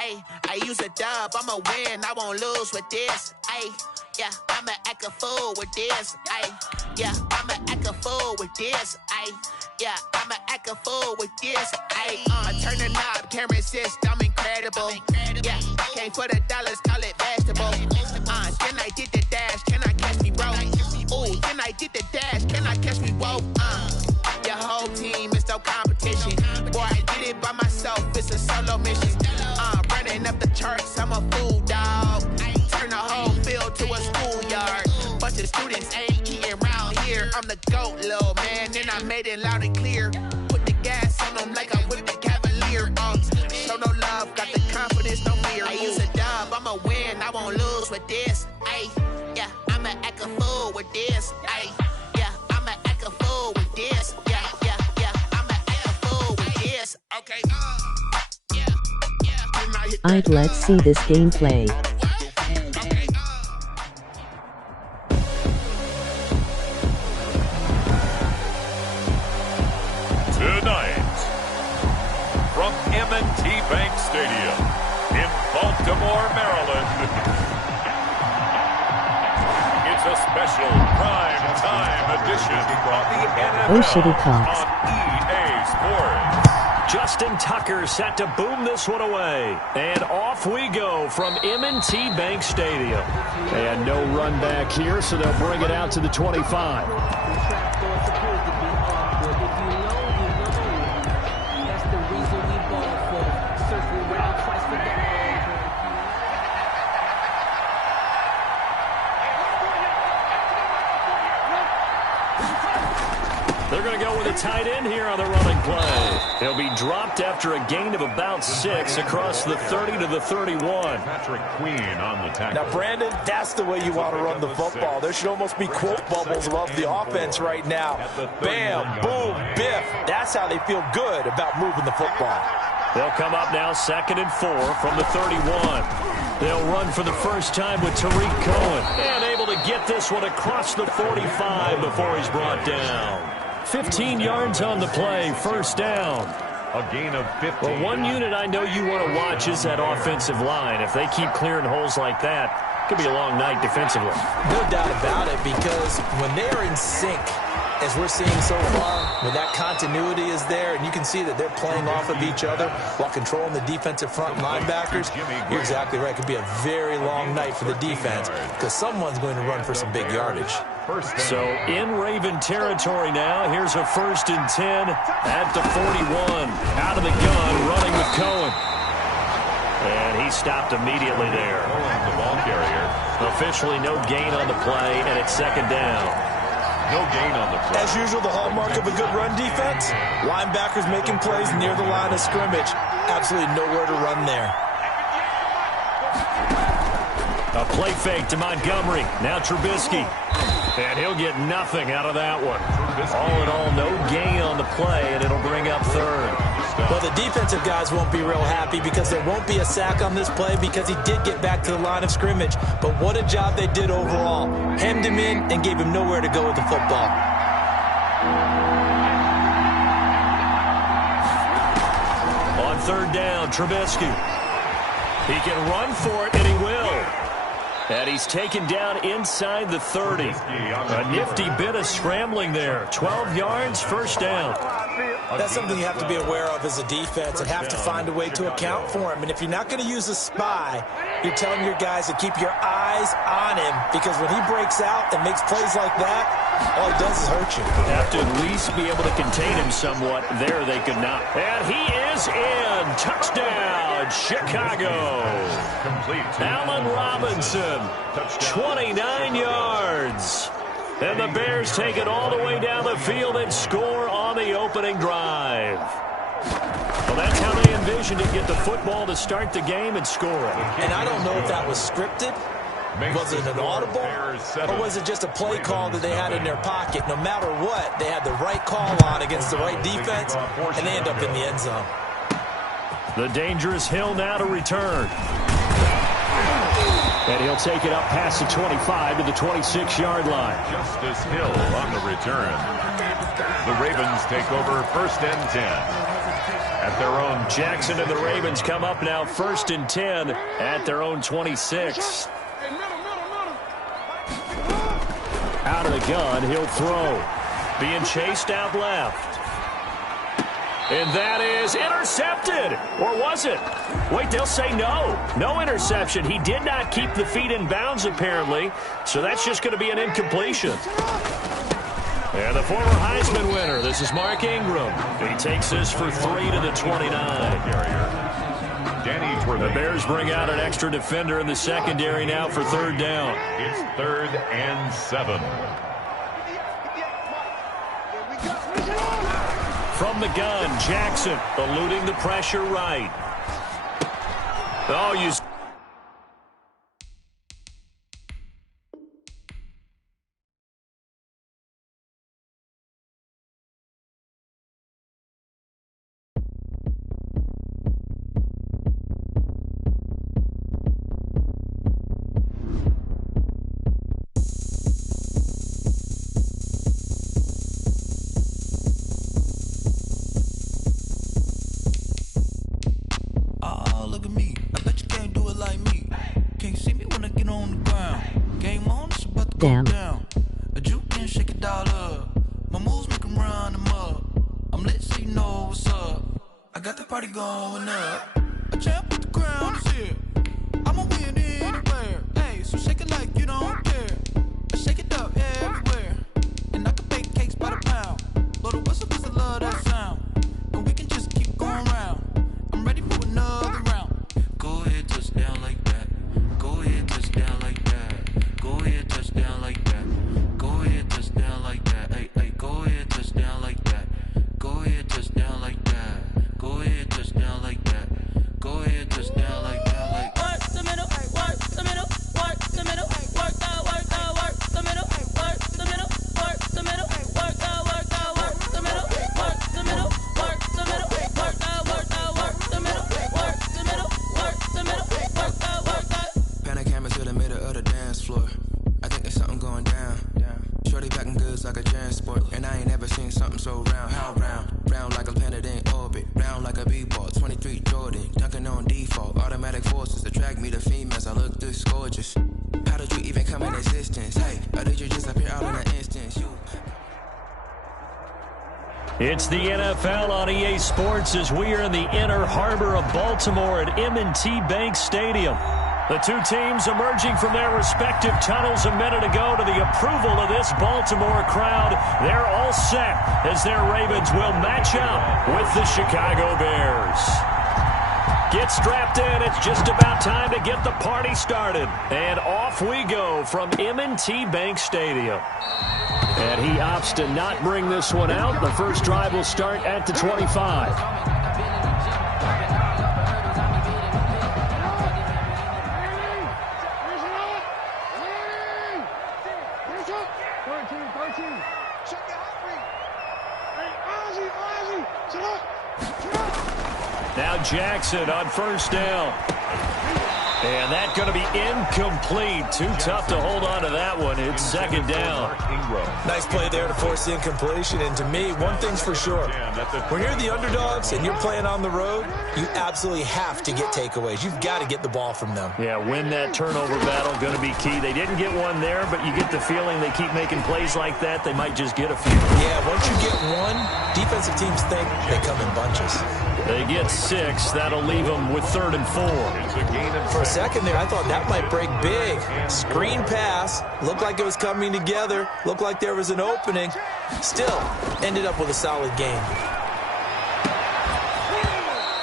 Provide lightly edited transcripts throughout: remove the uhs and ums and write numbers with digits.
Ayy, I use a dub, I'ma win, I won't lose with this. Ayy, yeah, I'ma act a fool with this. Ayy, yeah, I'ma act a fool with this. Ayy, yeah, I'ma act a fool with this. Ayy, I turn the knob, can't resist, I'm incredible. Yeah, came for the dollars, call it vegetable. Then I did the dash, can I catch me, bro? Ooh, then I did the dash, can I catch me, whoa? Your whole team is no competition. Boy, I did it by myself, it's a solo mission. Running up the charts, I'm a fool, dog. Turn the whole field to a schoolyard. Bunch of students ain't eating round here. I'm the GOAT, little man, and I made it loud and clear. Put the gas on them like I'm with the Cavalier. Show no love, got the confidence, no fear. I use a dub, I'ma win, I won't lose with this. Ayy, yeah, I'ma act a fool with this. Ayy, yeah, I'ma act a fool with this. Yeah, yeah, yeah, I'ma act a fool with this. Okay, I'd let's see this gameplay. Tonight, from M&T Bank Stadium in Baltimore, Maryland, it's a special prime time edition of the NFL on EA Sports. Justin Tucker set to boom this one away. And off we go from M&T Bank Stadium. And no run back here, so they'll bring it out to the 25. They're going to go with a tight end here on the running play. He'll be dropped after a gain of about 6 across the 30 to the 31. Patrick Queen on the tackle. Now, Brandon, that's the way you want to run the football. There should almost be quote bubbles above the offense right now. Bam, boom, biff. That's how they feel good about moving the football. They'll come up now 2nd and 4 from the 31. They'll run for the first time with Tariq Cohen. And able to get this one across the 45 before he's brought down. 15 yards on the play, first down. A gain of 15. Well, one unit I know you want to watch is that offensive line. If they keep clearing holes like that, it could be a long night defensively. No doubt about it, because when they're in sync, as we're seeing so far, when that continuity is there, and you can see that they're playing off of each other while controlling the defensive front linebackers, you're exactly right. It could be a very long night for the defense because someone's going to run for some big yardage. So in Raven territory now, here's a 1st and 10 at the 41. Out of the gun, running with Cohen. And he stopped immediately there. The ball carrier. Officially no gain on the play, and it's 2nd down. No gain on the play. As usual, the hallmark of a good run defense, linebackers making plays near the line of scrimmage. Absolutely nowhere to run there. A play fake to Montgomery. Now Trubisky. And he'll get nothing out of that one. All in all, no gain on the play, and it'll bring up 3rd. Well, the defensive guys won't be real happy because there won't be a sack on this play because he did get back to the line of scrimmage. But what a job they did overall. Hemmed him in and gave him nowhere to go with the football. On 3rd down, Trubisky. He can run for it, and he will. And he's taken down inside the 30. A nifty bit of scrambling there. 12 yards, first down. That's something you have to be aware of as a defense and have to find a way to account for him. And if you're not going to use a spy, you're telling your guys to keep your eyes on him because when he breaks out and makes plays like that, all it does is hurt you. Have to at least be able to contain him somewhat. There they could not. And he is in. Touchdown, Chicago. Complete. Allen Robinson, 29 yards. And the Bears take it all the way down the field and score on the opening drive. Well, that's how they envisioned it, get the football to start the game and score it. And I don't know if that was scripted. Was it an audible? Or was it just a play call that they had in their pocket? No matter what, they had the right call on against the right defense, and they end up in the end zone. The dangerous Hill now to return. And he'll take it up past the 25 to the 26-yard line. Justice Hill on the return. The Ravens take over 1st and 10. at their own. Jackson and the Ravens come up now 1st and 10 at their own 26. Out of the gun, he'll throw. Being chased out left. And that is intercepted. Or was it? Wait, they'll say no. No interception. He did not keep the feet in bounds, apparently. So that's just going to be an incompletion. And the former Heisman winner, this is Mark Ingram. He takes this for 3 to the 29. The Bears bring out an extra defender in the secondary now for 3rd down. It's 3rd and 7. From the gun, Jackson eluding the pressure right. Oh, you... Damn. A juke and shake it all up. My moves make them run them up. I'm lit so you know what's up. I got the party going up. A champ with the crown is here. I'ma win anywhere. Hey, so shake it like you don't care. Shake it up everywhere. And I can bake cakes by the pound. Blow the whistle 'cause I love that sound. And we can just keep going round. I'm ready for another round. Go ahead, touch down like that. Go ahead, touch down like that. Go ahead, touch down like that. Go ahead, touch down like that. Hey, hey, go ahead, touch down like that. Go ahead, touch down like that. Go ahead, touch down like that. Go ahead, touch down like that. Like work the middle, work the middle, work the middle, work the middle, work the middle, work the middle, work the middle, work the middle, work the middle, work the middle, work the middle, work the middle, work the. Pan a camera to the middle of the dance floor. I think there's something going down. Shorty packing goods like a transport, and I ain't never seen something so round. How round? Round like a planet in orbit, round like a b-ball. 23 Jordan, dunking on default. Automatic forces attract me to females. I look this gorgeous. How did you even come in existence? Hey, or did you just appear out in an instance? You. It's the NFL on EA Sports as we are in the inner harbor of Baltimore at M&T Bank Stadium. The two teams emerging from their respective tunnels a minute ago to the approval of this Baltimore crowd. They're all set as their Ravens will match up with the Chicago Bears. Get strapped in. It's just about time to get the party started. And off we go from M&T Bank Stadium. And he opts to not bring this one out. The first drive will start at the 25. Now Jackson on first down. And that's going to be incomplete. Too tough to hold on to that one. It's 2nd down. Nice play there to force the incompletion. And to me, one thing's for sure. When you're the underdogs and you're playing on the road, you absolutely have to get takeaways. You've got to get the ball from them. Yeah, win that turnover battle, going to be key. They didn't get one there, but you get the feeling they keep making plays like that, they might just get a few. Yeah, once you get one, defensive teams think they come in bunches. They get 6. That'll leave them with 3rd and 4. For a second there, I thought that might break big. Screen pass. Looked like it was coming together. Looked like there was an opening. Still, ended up with a solid game.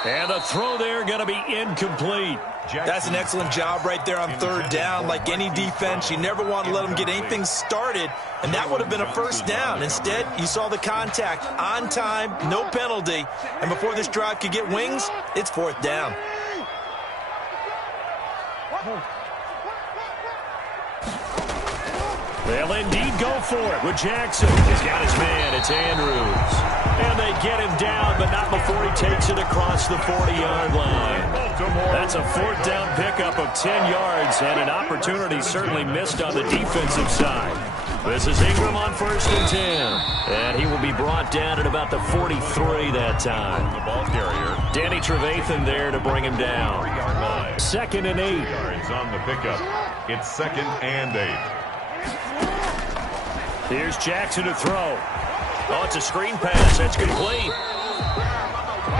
And the throw there going to be incomplete. That's an excellent job right there on 3rd down. Like any defense, you never want to let them get anything started, and that would have been a 1st down. Instead, you saw the contact on time, no penalty, and before this drive could get wings, it's 4th down. They'll indeed go for it with Jackson. He's got his man. It's Andrews. And they get him down, but not before he takes it across the 40-yard line. That's a 4th down pickup of 10 yards, and an opportunity certainly missed on the defensive side. This is Ingram on 1st and 10. And he will be brought down at about the 43 that time. The ball carrier. Danny Trevathan there to bring him down. 2nd and 8. Yards on the pickup. It's 2nd and 8. Here's Jackson to throw. Oh, it's a screen pass. That's complete.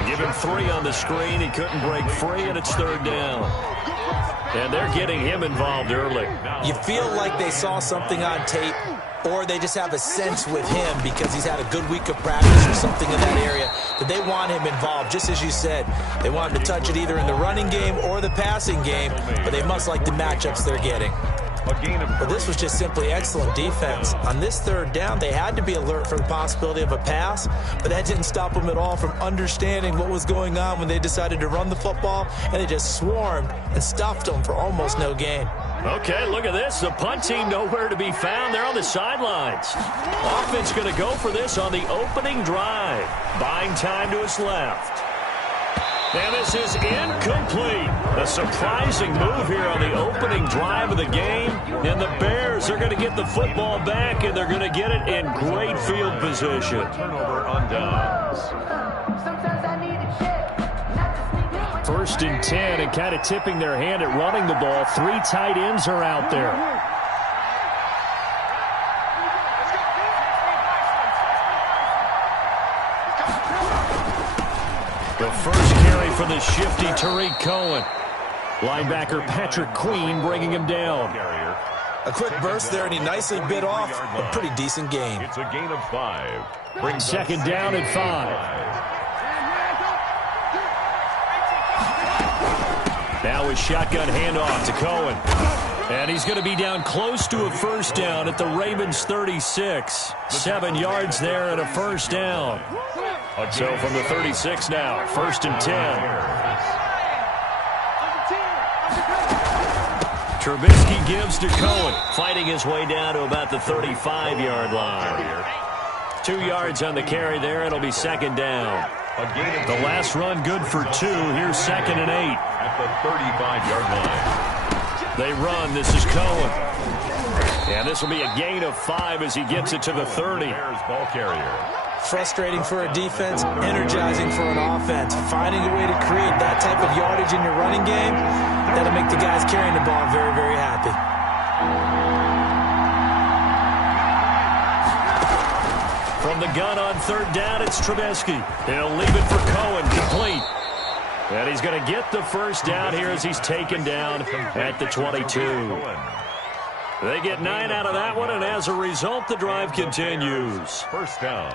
Give him 3 on the screen. He couldn't break free, and it's 3rd down. And they're getting him involved early. You feel like they saw something on tape, or they just have a sense with him because he's had a good week of practice or something in that area that they want him involved. Just as you said, they want him to touch it either in the running game or the passing game, but they must like the matchups they're getting. But this was just simply excellent defense. On this 3rd down, they had to be alert for the possibility of a pass, but that didn't stop them at all from understanding what was going on when they decided to run the football, and they just swarmed and stuffed them for almost no gain. Okay, look at this. The punt team nowhere to be found. They're on the sidelines. Offense going to go for this on the opening drive. Buying time to his left. And this is incomplete. A surprising move here on the opening drive of the game. And the Bears are going to get the football back, and they're going to get it in great field position. Turnover on downs. 1st and 10, and kind of tipping their hand at running the ball. 3 tight ends are out there. The first carry for the shifty Tariq Cohen. Linebacker Patrick Queen bringing him down. A quick burst there, and he nicely bit off a pretty decent gain. It's a gain of 5. 2nd down and 5. Now a shotgun handoff to Cohen. And he's going to be down close to a 1st down at the Ravens 36. 7 yards there and a 1st down. So from the 36 now, 1st and 10. Trubisky gives to Cohen, fighting his way down to about the 35-yard line. 2 yards on the carry there. It'll be 2nd down. The last run good for 2. Here's 2nd and 8. At the 35-yard line. They run. This is Cohen. And this will be a gain of 5 as he gets it to the 30. Bears ball carrier. Frustrating for a defense, energizing for an offense. Finding a way to create that type of yardage in your running game, that'll make the guys carrying the ball very, very happy. From the gun on 3rd down, it's Trubisky. He'll leave it for Cohen, complete. And he's going to get the 1st down here as he's taken down at the 22. They get 9 out of that one, and as a result, the drive continues. 1st down.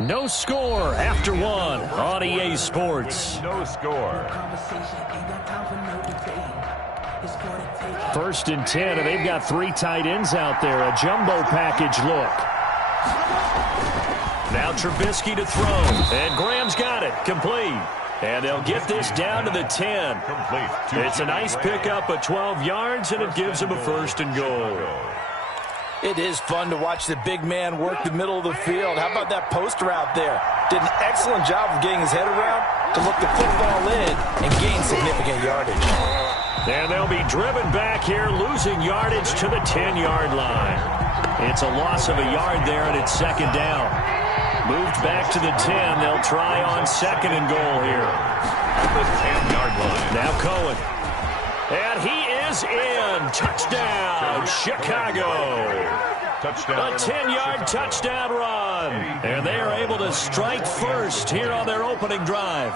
No score after 1 on EA Sports. No score. 1st and 10, and they've got 3 tight ends out there. A jumbo package look. Now Trubisky to throw, and Graham's got it, complete. And they'll get this down to the 10. Complete. It's a nice pickup of 12 yards, and it gives him a 1st and goal. It is fun to watch the big man work the middle of the field. How about that poster out there? Did an excellent job of getting his head around to look the football in and gain significant yardage. And they'll be driven back here, losing yardage to the 10-yard line. It's a loss of a yard there, and it's 2nd down. Moved back to the 10. They'll try on 2nd and goal here. At the 10-yard line. Now Cohen. And he is in. Touchdown, Chicago. Touchdown. A 10-yard touchdown run. And they are able to strike first here on their opening drive.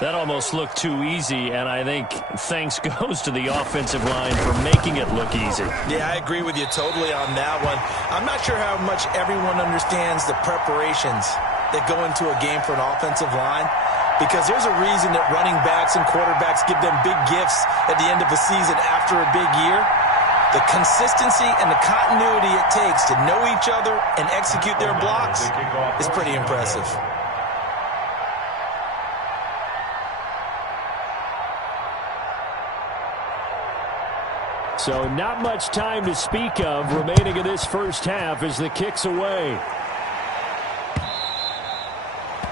That almost looked too easy, and I think thanks goes to the offensive line for making it look easy. Yeah, I agree with you totally on that one. I'm not sure how much everyone understands the preparations that go into a game for an offensive line, because there's a reason that running backs and quarterbacks give them big gifts at the end of a season after a big year. The consistency and the continuity it takes to know each other and execute their blocks is pretty impressive. So not much time to speak of remaining in this first half as the kick's away.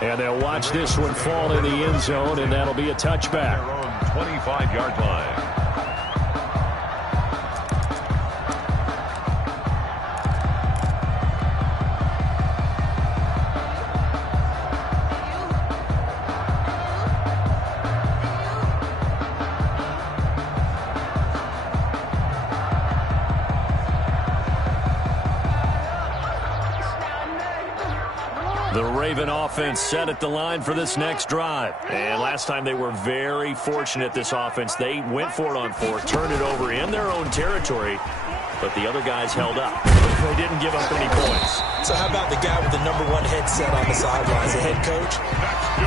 And they'll watch this one fall in the end zone, and that'll be a touchback. 25-yard line. The Raven offense set at the line for this next drive. And last time they were very fortunate, this offense. They went for it on fourth, turned it over in their own territory, but the other guys held up. They didn't give up any points. So how about the guy with the #1 headset on the sidelines, the head coach?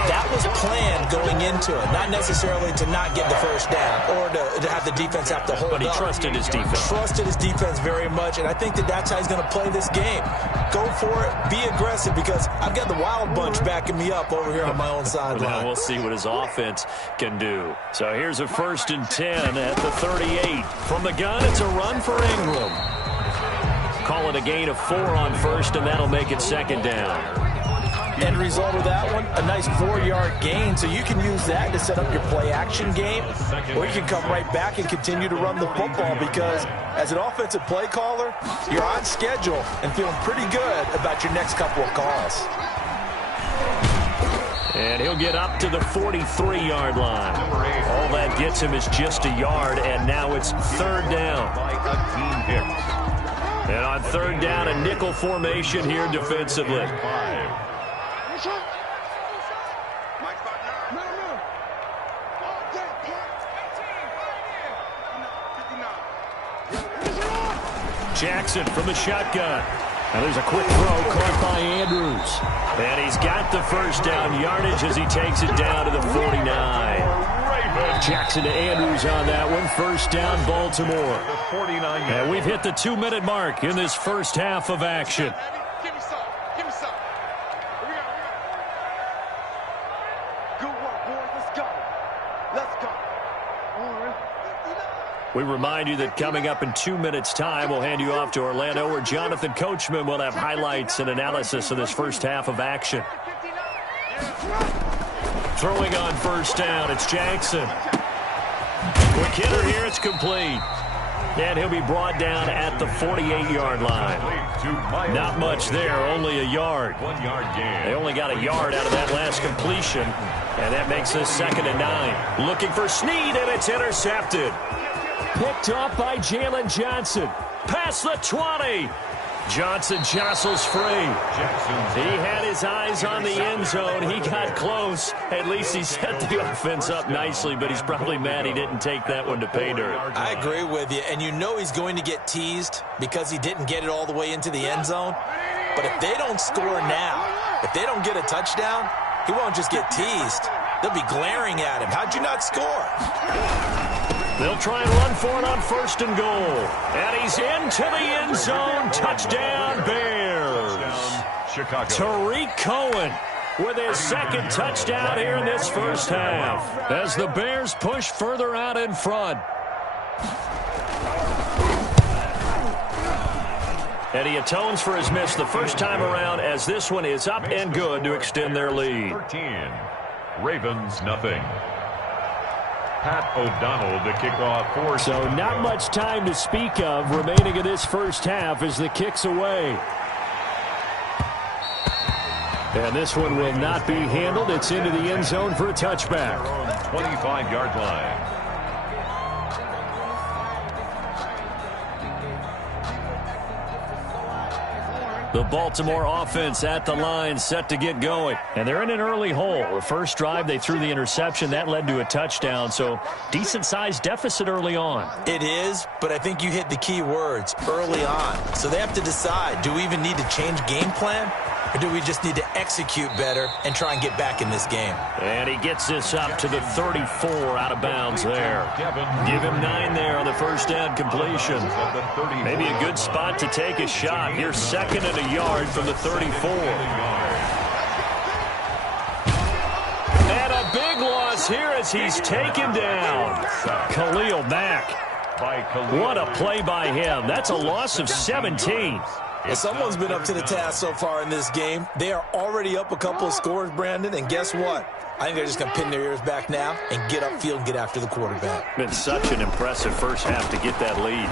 That was planned going into it, not necessarily to not get the first down or to have the defense have to hold up. But he trusted his defense. Trusted his defense very much, and I think that's how he's going to play this game. Go for it, be aggressive, because I've got the Wild Bunch backing me up over here on my own sideline. Now we'll see what his offense can do. So here's a 1st and 10 at the 38. From the gun, it's a run for Ingram. Call it a gain of 4 on first, and that'll make it 2nd down. End result of that one, a nice 4-yard gain, so you can use that to set up your play-action game, or you can come right back and continue to run the football, because as an offensive play caller, you're on schedule and feeling pretty good about your next couple of calls. And he'll get up to the 43-yard line. All that gets him is just a yard, and now it's 3rd down. And on 3rd down, a nickel formation here defensively. Jackson from the shotgun. Now there's a quick throw caught by Andrews. And he's got the 1st down yardage as he takes it down to the 49. Jackson to Andrews on that one. 1st down, Baltimore. And we've hit the 2-minute mark in this first half of action. Give me some. Give me some. Here we go. Good work, boys. Let's go. Let's go. We remind you that coming up in 2 minutes' time, we'll hand you off to Orlando, where Jonathan Coachman will have highlights and analysis of this first half of action. Throwing on 1st down, it's Jackson. Quick hitter here, it's complete. And he'll be brought down at the 48-yard line. Not much there, only a yard. 1 yard gain. They only got a yard out of that last completion, and that makes this 2nd and 9. Looking for Snead, and it's intercepted. Picked off by Jalen Johnson. Past the 20. Johnson jostles free. He had his eyes on the end zone. He got close. At least he set the offense up nicely, but he's probably mad he didn't take that one to pay dirt. I agree with you, and you know he's going to get teased because he didn't get it all the way into the end zone. But if they don't score now, if they don't get a touchdown, he won't just get teased. They'll be glaring at him. How'd you not score? They'll try and run for it on 1st and goal. And he's into the end zone. Touchdown, Bears. Chicago. Tariq Cohen with his 2nd touchdown here in this first half, as the Bears push further out in front. And he atones for his miss the first time around, as this one is up and good to extend their lead. 13. Ravens, nothing. Pat O'Donnell to kick off for. So not much time to speak of remaining in this first half as the kick's away. And this one will not be handled. It's into the end zone for a touchback. 25-yard line. The Baltimore offense at the line, set to get going. And they're in an early hole. The first drive, they threw the interception. That led to a touchdown, so decent-sized deficit early on. It is, but I think you hit the key words, early on. So they have to decide, do we even need to change game plan? Or do we just need to execute better and try and get back in this game? And he gets this up to the 34 out of bounds there. Give him 9 there on the first down completion. Maybe a good spot to take a shot. Here's 2nd and a yard from the 34. And a big loss here as he's taken down. Khalil Mack. What a play by him. That's a loss of 17. Well, someone's been up to the task so far in this game. They are already up a couple of scores, Brandon, and guess what? I think they're just going to pin their ears back now and get upfield and get after the quarterback. Been such an impressive first half to get that lead.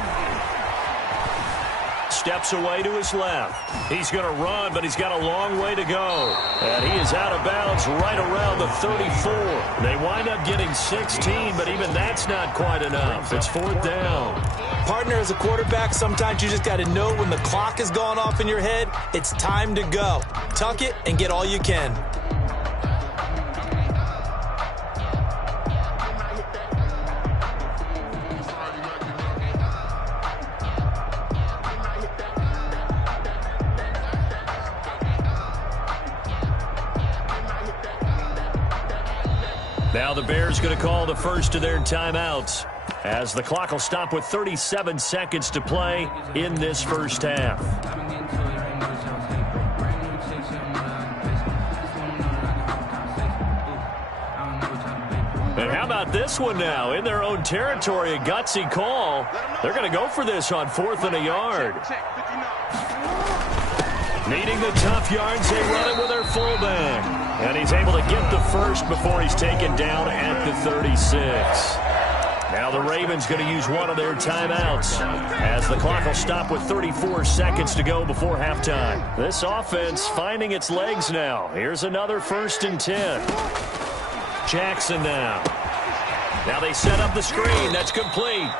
steps away to his left. He's going to run, but he's got a long way to go. And he is out of bounds right around the 34. They wind up getting 16, but even that's not quite enough. It's 4th down. Partner, as a quarterback, sometimes you just got to know when the clock has gone off in your head, it's time to go. Tuck it and get all you can. Now the Bears going to call the first of their timeouts as the clock will stop with 37 seconds to play in this first half. And how about this one now? In their own territory, a gutsy call. They're going to go for this on 4th and a yard. Needing the tough yards, they run it with their fullback. And he's able to get the first before he's taken down at the 36. Now the Ravens going to use one of their timeouts as the clock will stop with 34 seconds to go before halftime. This offense finding its legs now. Here's another 1st and 10. Jackson now. Now they set up the screen. That's complete.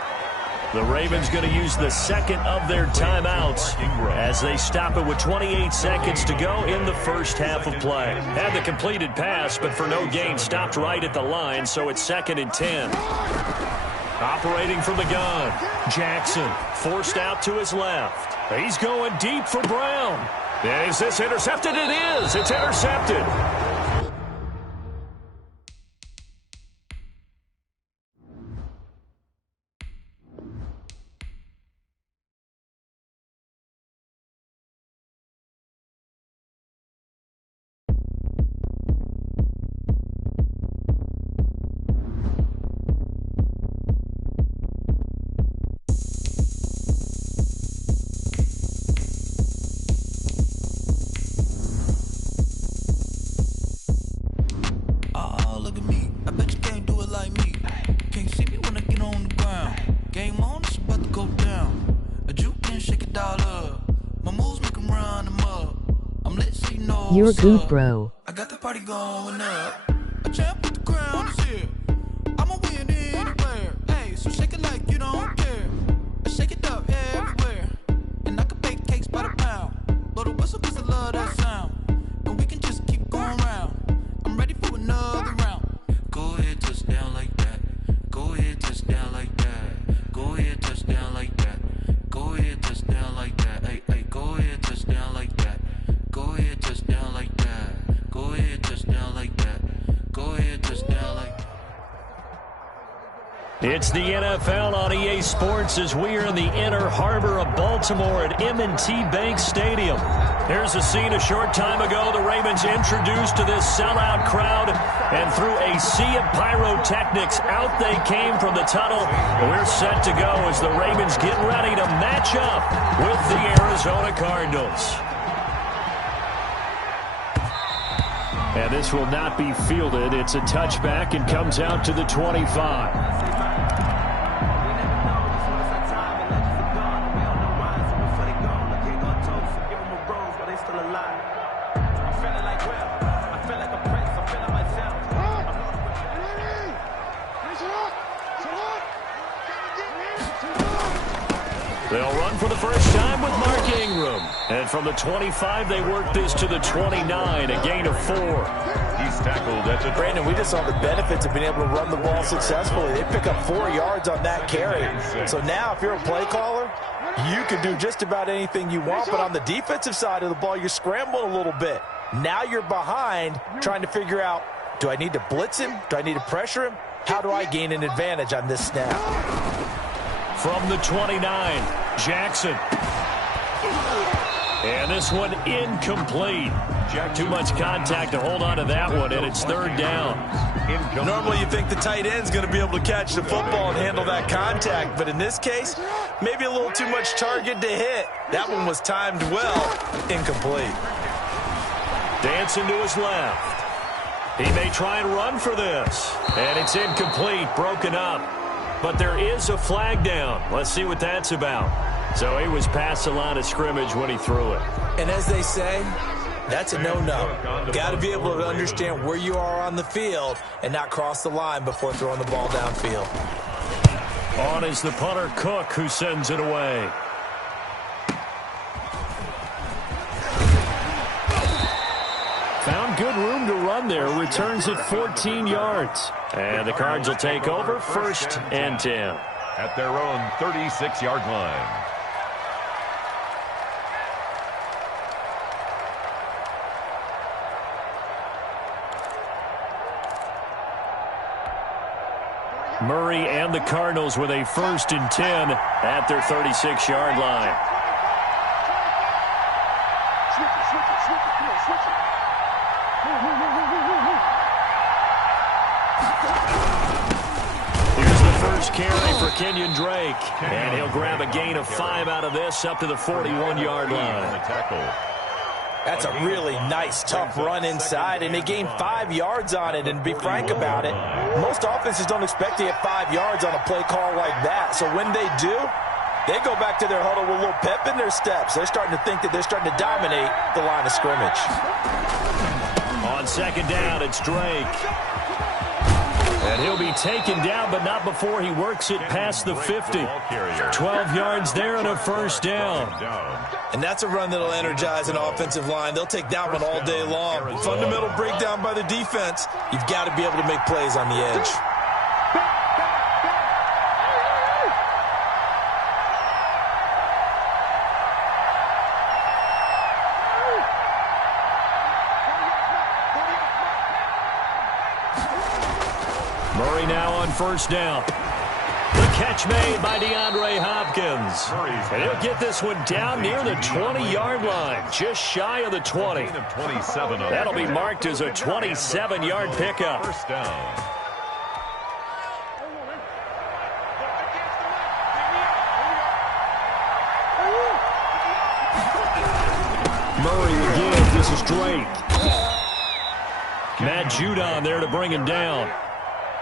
The Ravens going to use the second of their timeouts as they stop it with 28 seconds to go in the first half of play. Had the completed pass, but for no gain, stopped right at the line, so it's 2nd and 10. Operating from the gun, Jackson forced out to his left. He's going deep for Brown. Is this intercepted? It is. It's intercepted. You're good, bro. I got the party going up. A champ with the crown is here. I'ma win anywhere. Hey, so shake it like you don't care. Shake it up everywhere. And I can bake cakes by the pound. Blow the whistle 'cause I love that sound. And we can just keep going round. I'm ready for another round. Go ahead, touch down like that. Go ahead, touch down like that. Go ahead, touch down like that. Go ahead, touch down like that. Hey, hey, go ahead, touch down like that. Go ahead, touch down like that. Go ahead, touch down like that. Go ahead, touch down like that. It's the NFL on EA Sports as we are in the inner harbor of Baltimore at M&T Bank Stadium. Here's a scene a short time ago. The Ravens introduced to this sellout crowd, and through a sea of pyrotechnics, out they came from the tunnel. We're set to go as the Ravens get ready to match up with the Arizona Cardinals. And this will not be fielded. It's a touchback and comes out to the 25. They'll run for the first time with Mark Ingram. And from the 25, they work this to the 29, a gain of 4. He's tackled at the... Brandon, we just saw the benefits of being able to run the ball successfully. They pick up 4 yards on that carry. So now if you're a play caller, you can do just about anything you want. But on the defensive side of the ball, you're scrambling a little bit. Now you're behind trying to figure out, do I need to blitz him? Do I need to pressure him? How do I gain an advantage on this snap? From the 29, Jackson. And this one incomplete. Too much contact to hold on to that one, and it's 3rd down. Normally you think the tight end's going to be able to catch the football and handle that contact, but in this case, maybe a little too much target to hit. That one was timed well. Incomplete. Dancing to his left. He may try and run for this. And it's incomplete, broken up. But there is a flag down. Let's see what that's about. So he was past the line of scrimmage when he threw it. And as they say, that's a no-no. Got to be able to understand where you are on the field and not cross the line before throwing the ball downfield. On is the punter, Cook, who sends it away. Found good room to run there. Returns it 14 yards. And the Cards will take over 1st and 10. At their own 36-yard line. Murray and the Cardinals with a 1st and 10 at their 36-yard line. Here's the first carry for Kenyon Drake. And he'll grab a gain of 5 out of this up to the 41-yard line. That's a really nice, tough run inside, and they gained 5 yards on it. And to be frank about it, most offenses don't expect to get 5 yards on a play call like that. So when they do, they go back to their huddle with a little pep in their steps. They're starting to think that they're starting to dominate the line of scrimmage. On 2nd down, it's Drake. And he'll be taken down, but not before he works it past the 50. 12 yards there and a 1st down. And that's a run that'll energize an offensive line. They'll take that one all day long. Fundamental breakdown by the defense. You've got to be able to make plays on the edge. Murray now on 1st down. The catch made by DeAndre Hopkins. And he'll get this one down near the 20-yard line, just shy of the 20. That'll be marked as a 27-yard pickup. First down. Murray again. This is Drake. Matt Judon there to bring him down.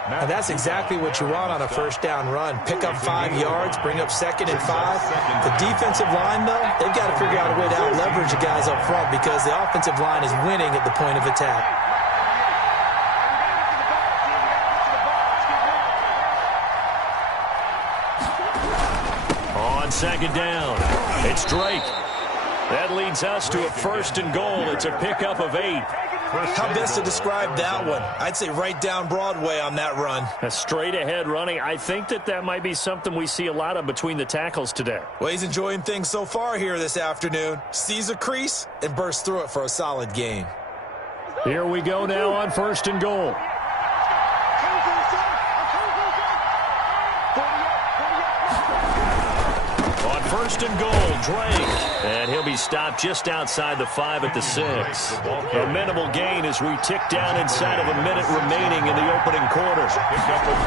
And that's exactly what you want on a 1st down run. Pick up 5 yards, bring up 2nd and 5. The defensive line, though, they've got to figure out a way to out-leverage the guys up front because the offensive line is winning at the point of attack. On 2nd down, it's Drake. That leads us to a 1st and goal. It's a pickup of 8. How best to describe that one? I'd say right down Broadway on that run. A straight-ahead running. I think that might be something we see a lot of between the tackles today. Well, he's enjoying things so far here this afternoon. Sees a crease and bursts through it for a solid gain. Here we go now on 1st and goal. On 1st and goal, Drake. And he'll be stopped just outside the 5 at the 6. A minimal gain as we tick down inside of a minute remaining in the opening quarter. Pickup of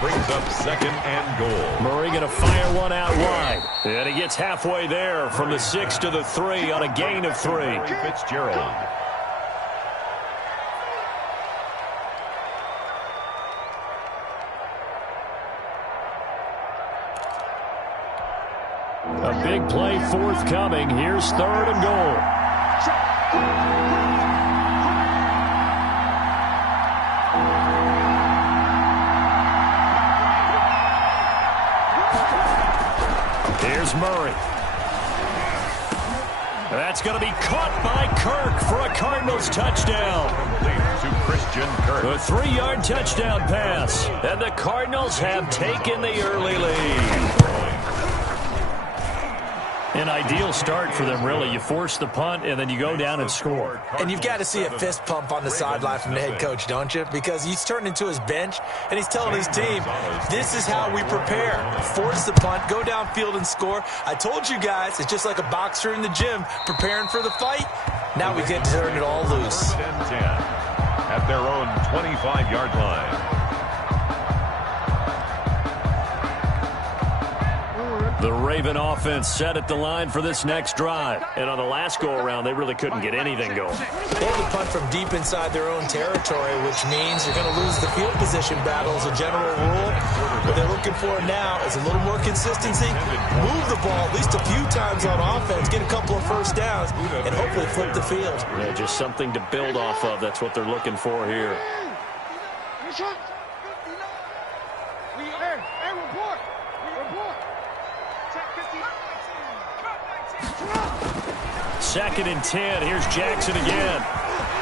2. Brings up 2nd and goal. Murray going to fire one out wide. And he gets halfway there from the 6 to the 3 on a gain of 3. Fitzgerald. A big play forthcoming. Here's 3rd and goal. Here's Murray. That's going to be caught by Kirk for a Cardinals touchdown. To Christian Kirk. A 3-yard touchdown pass. And the Cardinals have taken the early lead. An ideal start for them, really. You force the punt, and then you go down and score. And you've got to see a fist pump on the sideline from the head coach, don't you? Because he's turning into his bench, and he's telling his team, this is how we prepare. Force the punt, go downfield and score. I told you guys, it's just like a boxer in the gym preparing for the fight. Now we get to turn it all loose. At their own 25-yard line. The Raven offense set at the line for this next drive. And on the last go-around, they really couldn't get anything going. They had to punt from deep inside their own territory, which means you're going to lose the field position battle as a general rule. What they're looking for now is a little more consistency, move the ball at least a few times on offense, get a couple of first downs, and hopefully flip the field. Yeah, just something to build off of. That's what they're looking for here. Second and 10. Here's Jackson again.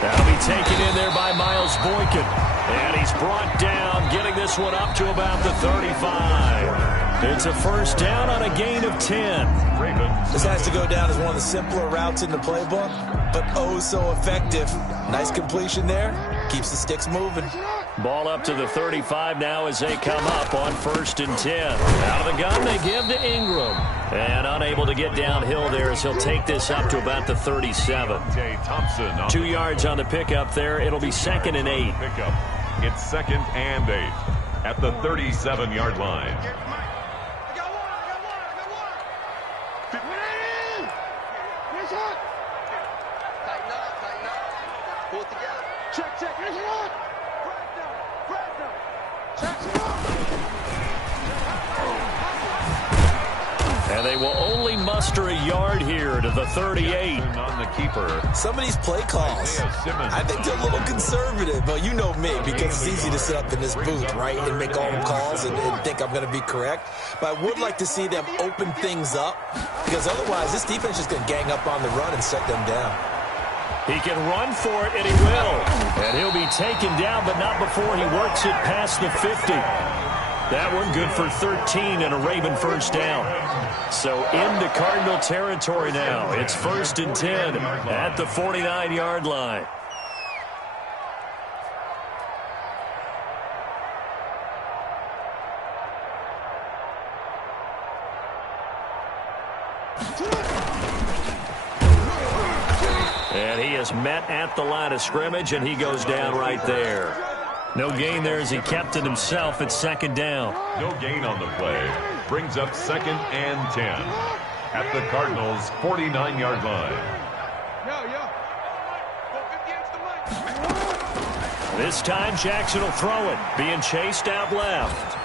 That'll be taken in there by Miles Boykin. And he's brought down, getting this one up to about the 35. It's a first down on a gain of 10. This has to go down as one of the simpler routes in the playbook, but oh so effective. Nice completion there. Keeps the sticks moving. Ball up to the 35 now as they come up on first and 10. Out of the gun, they give to Ingram. And unable to get downhill there as he'll take this up to about the 37. 2 yards on the pickup there. It'll be second and 8. It's second and 8 at the 37-yard line. And they will only muster a yard here to the 38. On the keeper. Some of these play calls, I think they're a little conservative, but you know me, because it's easy to sit up in this booth, right, and make all the calls and think I'm going to be correct. But I would like to see them open things up, because otherwise this defense is going to gang up on the run and shut them down. He can run for it, and he will. And he'll be taken down, but not before he works it past the 50. That one good for 13 and a Raven first down. So into Cardinal territory now. It's first and 10 at the 49-yard line. And he is met at the line of scrimmage, and he goes down right there. No gain there as he kept it himself at second down. No gain on the play. Brings up second and 10 at the Cardinals' 49-yard line. This time Jackson will throw it, being chased out left.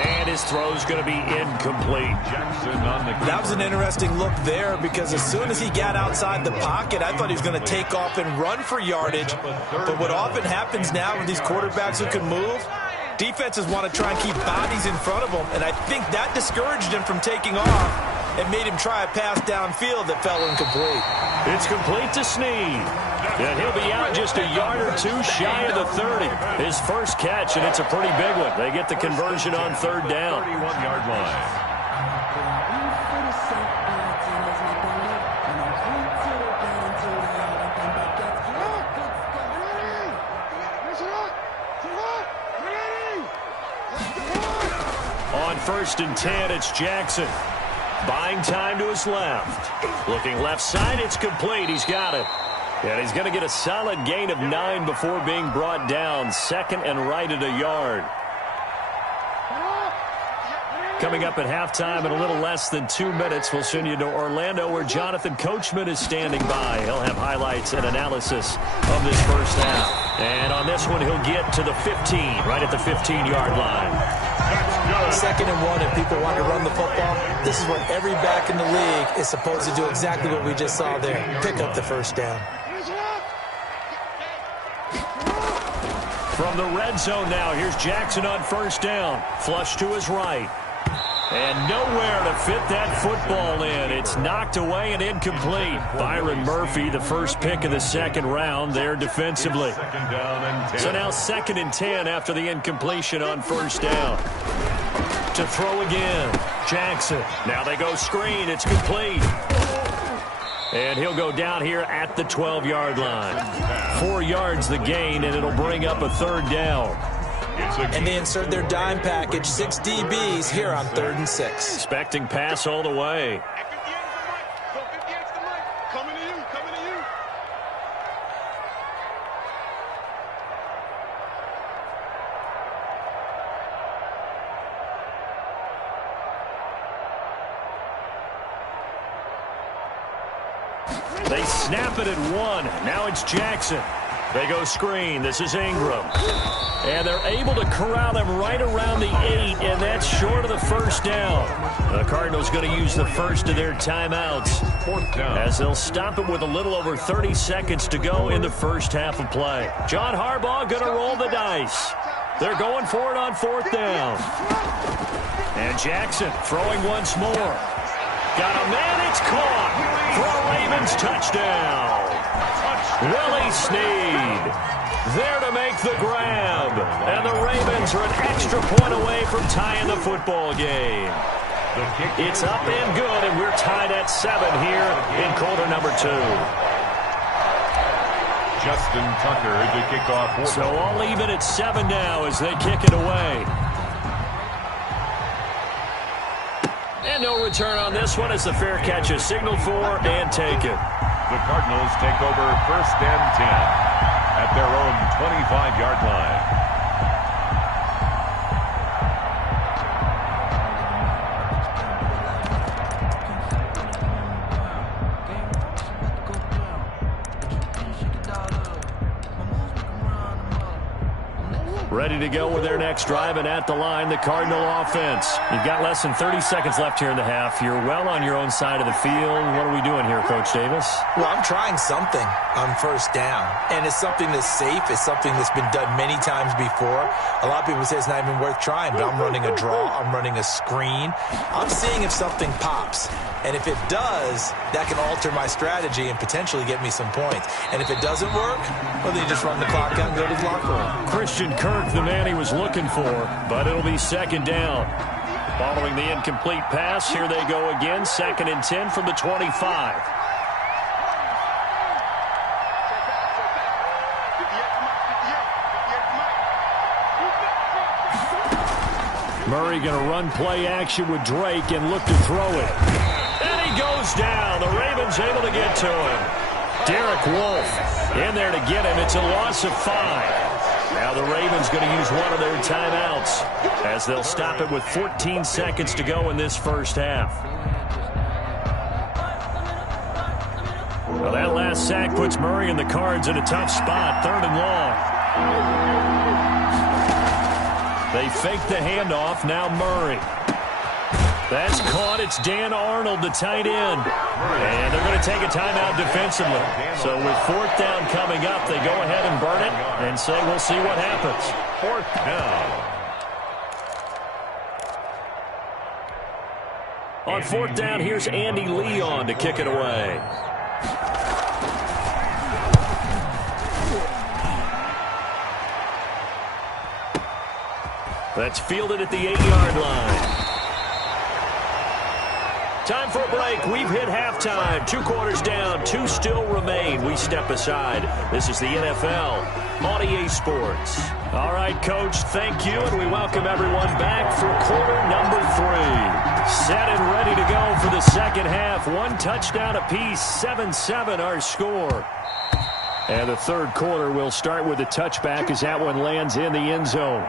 And his throw's going to be incomplete. Jackson on the keeper. That was an interesting look there, because as soon as he got outside the pocket, I thought he was going to take off and run for yardage. But what often happens now with these quarterbacks who can move, defenses want to try and keep bodies in front of them, and I think that discouraged him from taking off and made him try a pass downfield that fell incomplete. It's complete to Snead. And he'll be out just a yard or two shy of the 30. His first catch, and it's a pretty big one. They get the conversion on third down. 31-yard line. On first and 10, it's Jackson. Buying time to his left. Looking left side, it's complete. He's got it. And he's going to get a solid gain of 9 before being brought down. Second and right at a yard. Coming up at halftime in a little less than 2 minutes, we'll send you to Orlando where Jonathan Coachman is standing by. He'll have highlights and analysis of this first half. And on this one, he'll get to the 15, right at the 15-yard line. Second and 1, and people want to run the football. This is where every back in the league is supposed to do exactly what we just saw there. Pick up the first down. From the red zone now, here's Jackson on first down. Flush to his right. And nowhere to fit that football in. It's knocked away and incomplete. Byron Murphy, the first pick of the second round there defensively. So now second and 10 after the incompletion on first down. To throw again, Jackson. Now they go screen. It's complete. And he'll go down here at the 12-yard line. 4 yards the gain, and it'll bring up a third down. And they insert their dime package, 6 DBs here on 3rd and 6. Expecting pass all the way. They snap it at 1. Now it's Jackson. They go screen. This is Ingram. And they're able to corral him right around the 8, and that's short of the first down. The Cardinals going to use the first of their timeouts as they'll stop it with a little over 30 seconds to go in the first half of play. John Harbaugh going to roll the dice. They're going for it on 4th down. And Jackson throwing once more. Got a man, it's caught for a Ravens touchdown. Willie Snead there to make the grab. And the Ravens are an extra point away from tying the football game. It's up and good, and we're tied at 7 here in quarter number 2. Justin Tucker to kick off. So all even at 7 now as they kick it away. And no return on this one as the fair catch is signaled for and taken. The Cardinals take over 1st and 10 at their own 25-yard line. Ready to go with their next drive, and at the line, the Cardinal offense. You've got less than 30 seconds left here in the half. You're well on your own side of the field. What are we doing here, Coach Davis? Well, I'm trying something on 1st down, and it's something that's safe. It's something that's been done many times before. A lot of people say it's not even worth trying, but I'm running a draw. I'm running a screen. I'm seeing if something pops. And if it does, that can alter my strategy and potentially get me some points. And if it doesn't work, well, then you just run the clock out and go to the locker room. Christian Kirk, the man he was looking for, but it'll be 2nd down. Following the incomplete pass, here they go again. 2nd and 10 from the 25. Murray going to run play action with Drake and look to throw it. And he goes down. The Ravens able to get to him. Derek Wolfe in there to get him. It's a loss of 5. Now the Ravens going to use one of their timeouts as they'll stop it with 14 seconds to go in this first half. Well, that last sack puts Murray and the Cards in a tough spot. 3rd and long. They fake the handoff. Now Murray. That's caught. It's Dan Arnold, the tight end. And they're going to take a timeout defensively. So with 4th down coming up, they go ahead and burn it and say we'll see what happens. 4th down. On 4th down, here's Andy Leon to kick it away. That's fielded at the 8-yard line. Time for a break. We've hit halftime. 2 quarters down. 2 still remain. We step aside. This is the NFL on EA Sports. All right, Coach, thank you, and we welcome everyone back for quarter number 3. Set and ready to go for the second half. 1 touchdown apiece. 7-7 our score. And the 3rd quarter will start with a touchback as that one lands in the end zone.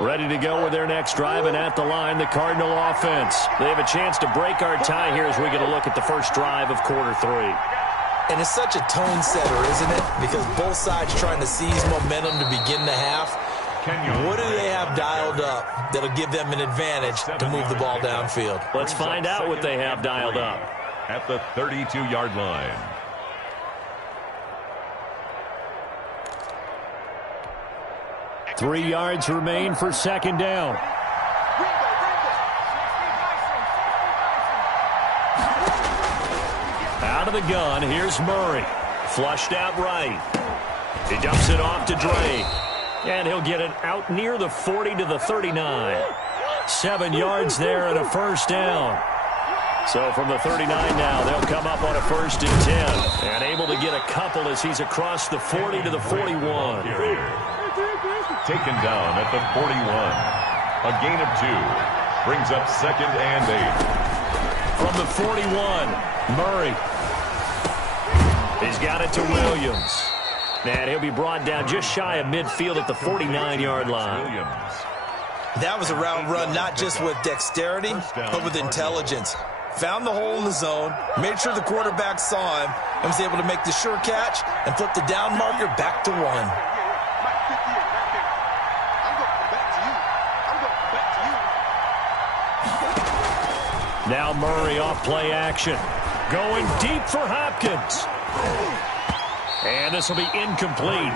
Ready to go with their next drive, and at the line, the Cardinal offense. They have a chance to break our tie here as we get a look at the first drive of quarter 3. And it's such a tone setter, isn't it? Because both sides trying to seize momentum to begin the half. What do they have dialed up that'll give them an advantage to move the ball downfield? Let's find out what they have dialed up. At the 32-yard line. Three yards remain for 2nd down. Out of the gun, here's Murray. Flushed out right. He dumps it off to Drake. And he'll get it out near the 40 to the 39. 7 yards there and a first down. So from the 39 now, they'll come up on a 1st and 10. And able to get a couple as he's across the 40 to the 41. Taken down at the 41. A gain of 2. Brings up 2nd and 8. From the 41, Murray. He's got it to Williams. And he'll be brought down just shy of midfield at the 49-yard line. Williams. That was a route run, not just with dexterity, but with intelligence. Found the hole in the zone, made sure the quarterback saw him, and was able to make the sure catch and flip the down marker back to 1. Now Murray off play action. Going deep for Hopkins. And this will be incomplete.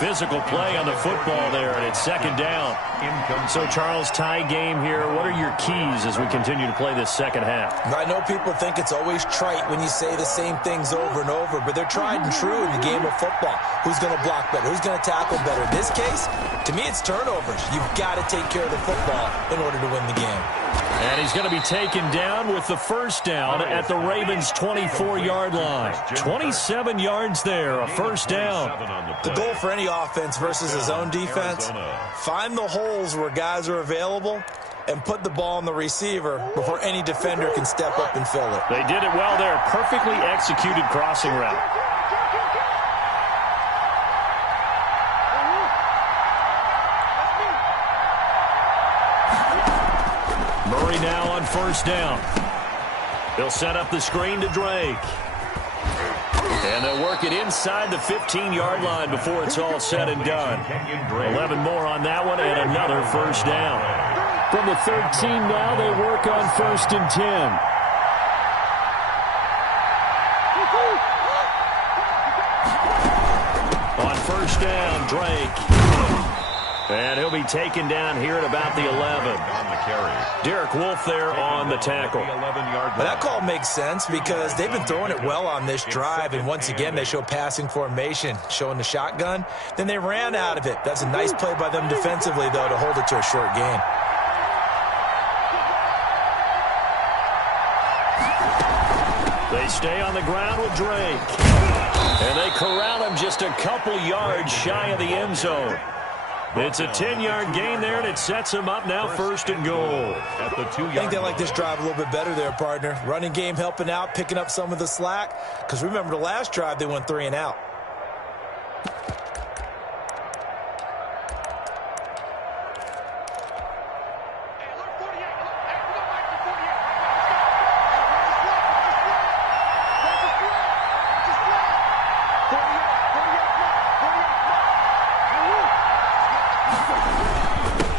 Physical play on the football there, and it's second down. So, Charles, tie game here. What are your keys as we continue to play this second half? I know people think it's always trite when you say the same things over and over, but they're tried and true in the game of football. Who's going to block better? Who's going to tackle better? In this case, to me, it's turnovers. You've got to take care of the football in order to win the game. And he's going to be taken down with the first down at the Ravens' 24-yard line. 27 yards there, a first down. The goal for any offense versus his own defense, find the holes where guys are available and put the ball on the receiver before any defender can step up and fill it. They did it well there. Perfectly executed crossing route. Murray now on first down. They'll set up the screen to Drake. And they'll work it inside the 15-yard line before it's all said and done. 11 more on that one and another first down. From the 13 now, they work on first and 10. On first down, Drake. And he'll be taken down here at about the 11. On the carry. Derek Wolfe there on the tackle. But that call makes sense because they've been throwing it well on this drive, and once again they show passing formation, showing the shotgun. Then they ran out of it. That's a nice play by them defensively, though, to hold it to a short gain. They stay on the ground with Drake. And they corral him just a couple yards shy of the end zone. It's a 10-yard gain there, and it sets him up now first and goal. At the 2-yard I think they like this drive a little bit better there, partner. Running game helping out, picking up some of the slack. Because remember, the last drive they went 3 and out.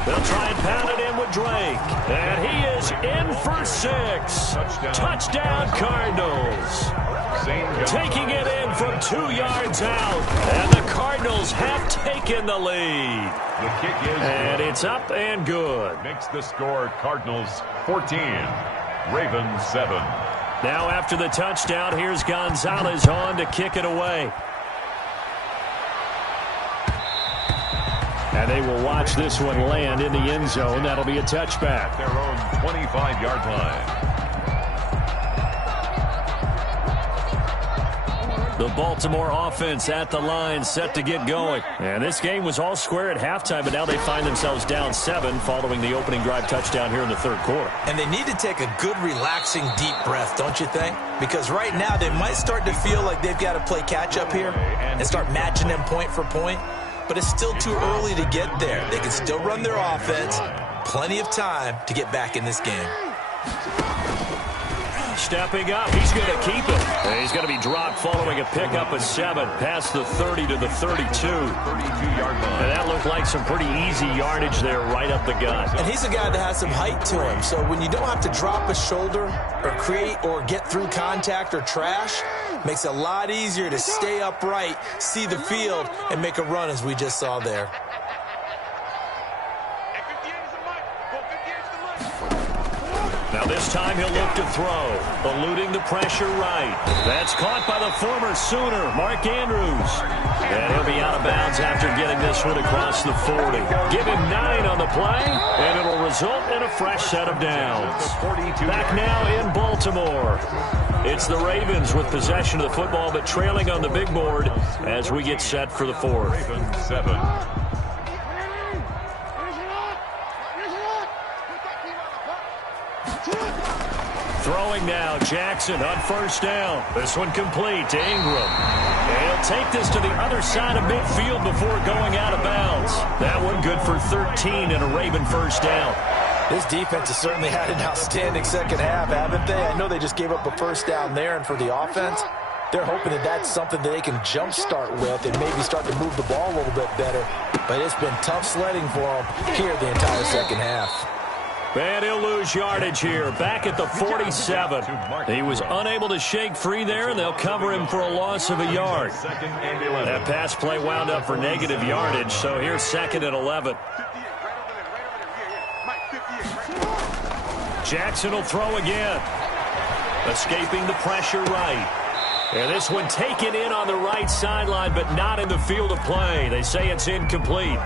They'll try and pound it in with Drake. And he is in for 6. Touchdown Cardinals. Taking it in from 2 yards out. And the Cardinals have taken the lead. The kick is And it's up and good. makes the score Cardinals 14, Ravens 7. Now after the touchdown, here's Gonzalez on to kick it away. And they will watch this one land in the end zone. That'll be a touchback. Their own 25-yard line. The Baltimore offense at the line, set to get going. And this game was all square at halftime, but now they find themselves down 7 following the opening drive touchdown here in the third quarter. And they need to take a good, relaxing, deep breath, don't you think? Because right now they might start to feel like they've got to play catch-up here and start matching them point for point. But it's still too early to get there. They can still run their offense. Plenty of time to get back in this game. Stepping up, he's going to keep it. And he's going to be dropped following a pickup of 7 past the 30 to the 32. 32-yard line. And that looked like some pretty easy yardage there right up the gut. And he's a guy that has some height to him. So when you don't have to drop a shoulder or create or get through contact or trash, makes it a lot easier to stay upright, see the field, and make a run as we just saw there. Now this time he'll look to throw, eluding the pressure right. That's caught by the former Sooner, Mark Andrews. And he'll be out of bounds after getting this one across the 40. Give him 9 on the play, and it'll result in a fresh set of downs. Back now in Baltimore. It's the Ravens with possession of the football, but trailing on the big board as we get set for the fourth. Ravens 7. Throwing now, Jackson on first down. This one complete to Ingram. And he'll take this to the other side of midfield before going out of bounds. That one good for 13 and a Raven first down. This defense has certainly had an outstanding second half, haven't they? I know they just gave up a first down there, and for the offense, they're hoping that that's something that they can jumpstart with and maybe start to move the ball a little bit better. But it's been tough sledding for them here the entire second half. And he'll lose yardage here, back at the 47. He was unable to shake free there, and they'll cover him for a loss of a yard. That pass play wound up for negative yardage, so here's 2nd and 11. Jackson will throw again. Escaping the pressure right. And this one taken in on the right sideline, but not in the field of play. They say it's incomplete.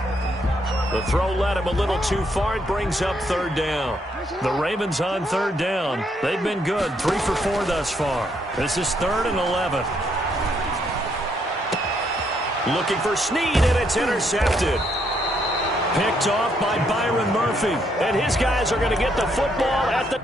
The throw led him a little too far. It brings up 3rd down. The Ravens on 3rd down. They've been good, 3 for 4 thus far. This is 3rd and 11. Looking for Snead, and it's intercepted. Picked off by Byron Murphy. And his guys are going to get the football at the...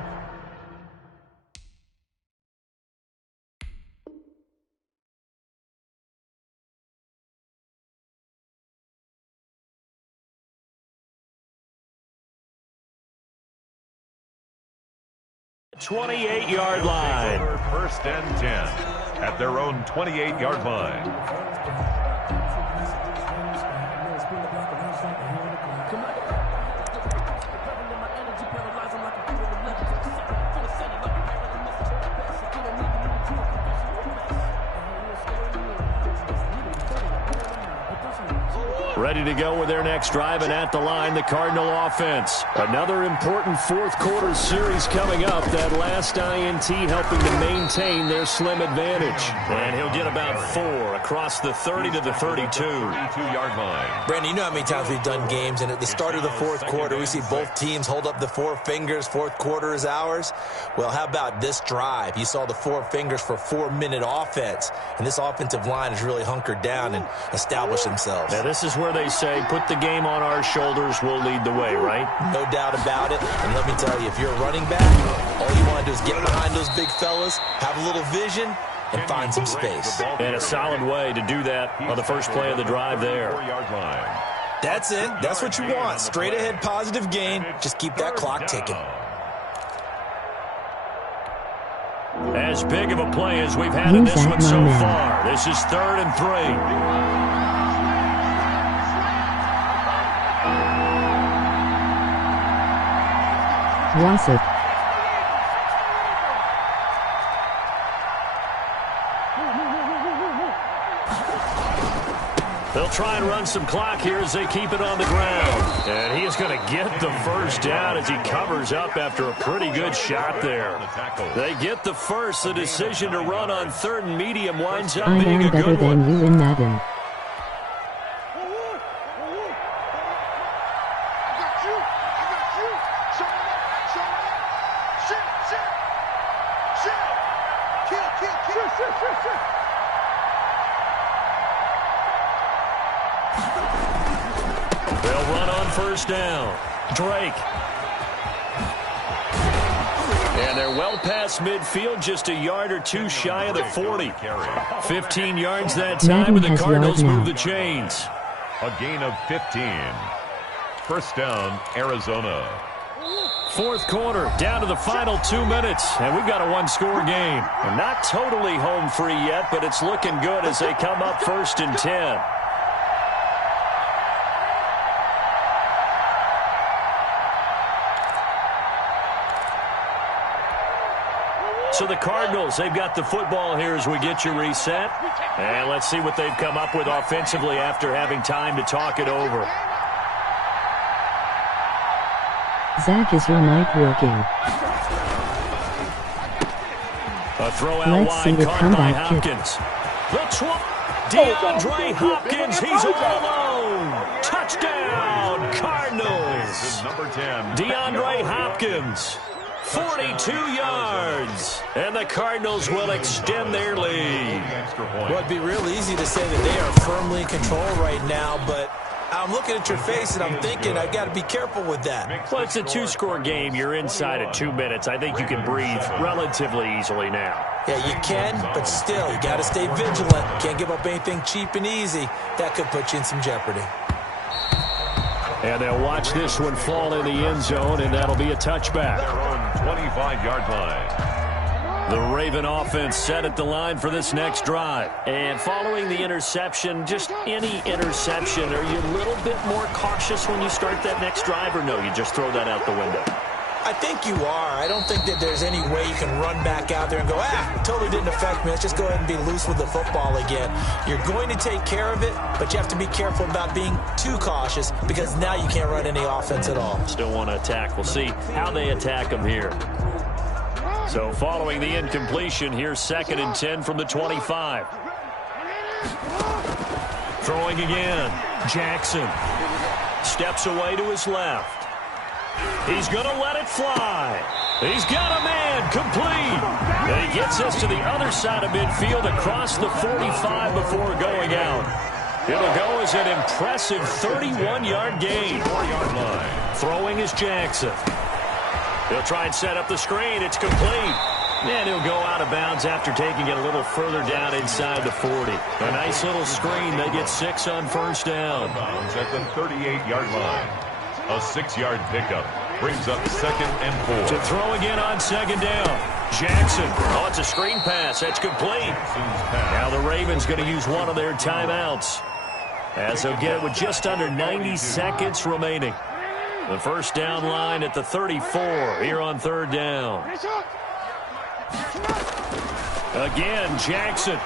...28-yard line. 1st and 10 at their own 28-yard line. Ready to go with their next drive, and at the line, the Cardinal offense. Another important 4th quarter series coming up. That last INT helping to maintain their slim advantage. And he'll get about 4 across the 30 to the 32-yard line. Brandon, you know how many times we've done games, and at the start of the 4th quarter, we see both teams hold up the 4 fingers. 4th quarter is ours. Well, how about this drive? You saw the 4 fingers for 4-minute offense, and this offensive line has really hunkered down and established themselves. Now, this is where they say, put the game on our shoulders, we'll lead the way, right? No doubt about it. And let me tell you, if you're a running back, all you want to do is get behind those big fellas, have a little vision, and find some space. And a solid way to do that on the first play of the drive there. That's it. That's what you want. Straight ahead, positive gain. Just keep that clock ticking. As big of a play as we've had in this one so far. This is 3rd and 3. Wassup. They'll try and run some clock here as they keep it on the ground. And he is going to get the first down as he covers up after a pretty good shot there. They get the first. The decision to run on 3rd and medium winds up being a good one. I'm better than you in Madden. They'll run on first down. Drake. And they're well past midfield, just a yard or 2 shy of the 40. 15 yards that time, and the Cardinals move the chains. A gain of 15. 1st down, Arizona. 4th quarter, down to the final 2 minutes, and we've got a 1-score game. And not totally home free yet, but it's looking good as they come up 1st and 10. So the Cardinals, they've got the football here as we get you reset. And let's see what they've come up with offensively after having time to talk it over. Zach, is your mic working? A throw out wide, caught by Hopkins. DeAndre Hopkins, he's all alone. Touchdown, Cardinals. Number 10. DeAndre Hopkins, 42 yards. And the Cardinals will extend their lead. Well, it'd be real easy to say that they are firmly in control right now, but I'm looking at your face, and I'm thinking I got to be careful with that. Well, it's a two-score game. You're inside at 2 minutes. I think you can breathe relatively easily now. Yeah, you can, but still, you got to stay vigilant. Can't give up anything cheap and easy. That could put you in some jeopardy. And they'll watch this one fall in the end zone, and that'll be a touchback. Their own 25-yard line. The Raven offense set at the line for this next drive. And following the interception, just any interception, are you a little bit more cautious when you start that next drive, or no, you just throw that out the window? I think you are. I don't think that there's any way you can run back out there and go, totally didn't affect me. Let's just go ahead and be loose with the football again. You're going to take care of it, but you have to be careful about being too cautious because now you can't run any offense at all. Still want to attack. We'll see how they attack them here. So following the incompletion, here's 2nd and 10 from the 25. Throwing again. Jackson steps away to his left. He's going to let it fly. He's got a man complete. And he gets us to the other side of midfield across the 45 before going out. It'll go as an impressive 31-yard gain. 4-yard line. Throwing is Jackson. He'll try and set up the screen. It's complete. And he'll go out of bounds after taking it a little further down inside the 40. A nice little screen. They get 6 on first down. Bounds at the 38-yard line. A 6-yard pickup brings up 2nd and 4. To throw again on 2nd down. Jackson. Oh, it's a screen pass. That's complete. Now the Ravens going to use one of their timeouts, as they'll get it with just under 90 seconds remaining. The first down line at the 34 here on 3rd down. Again, Jackson.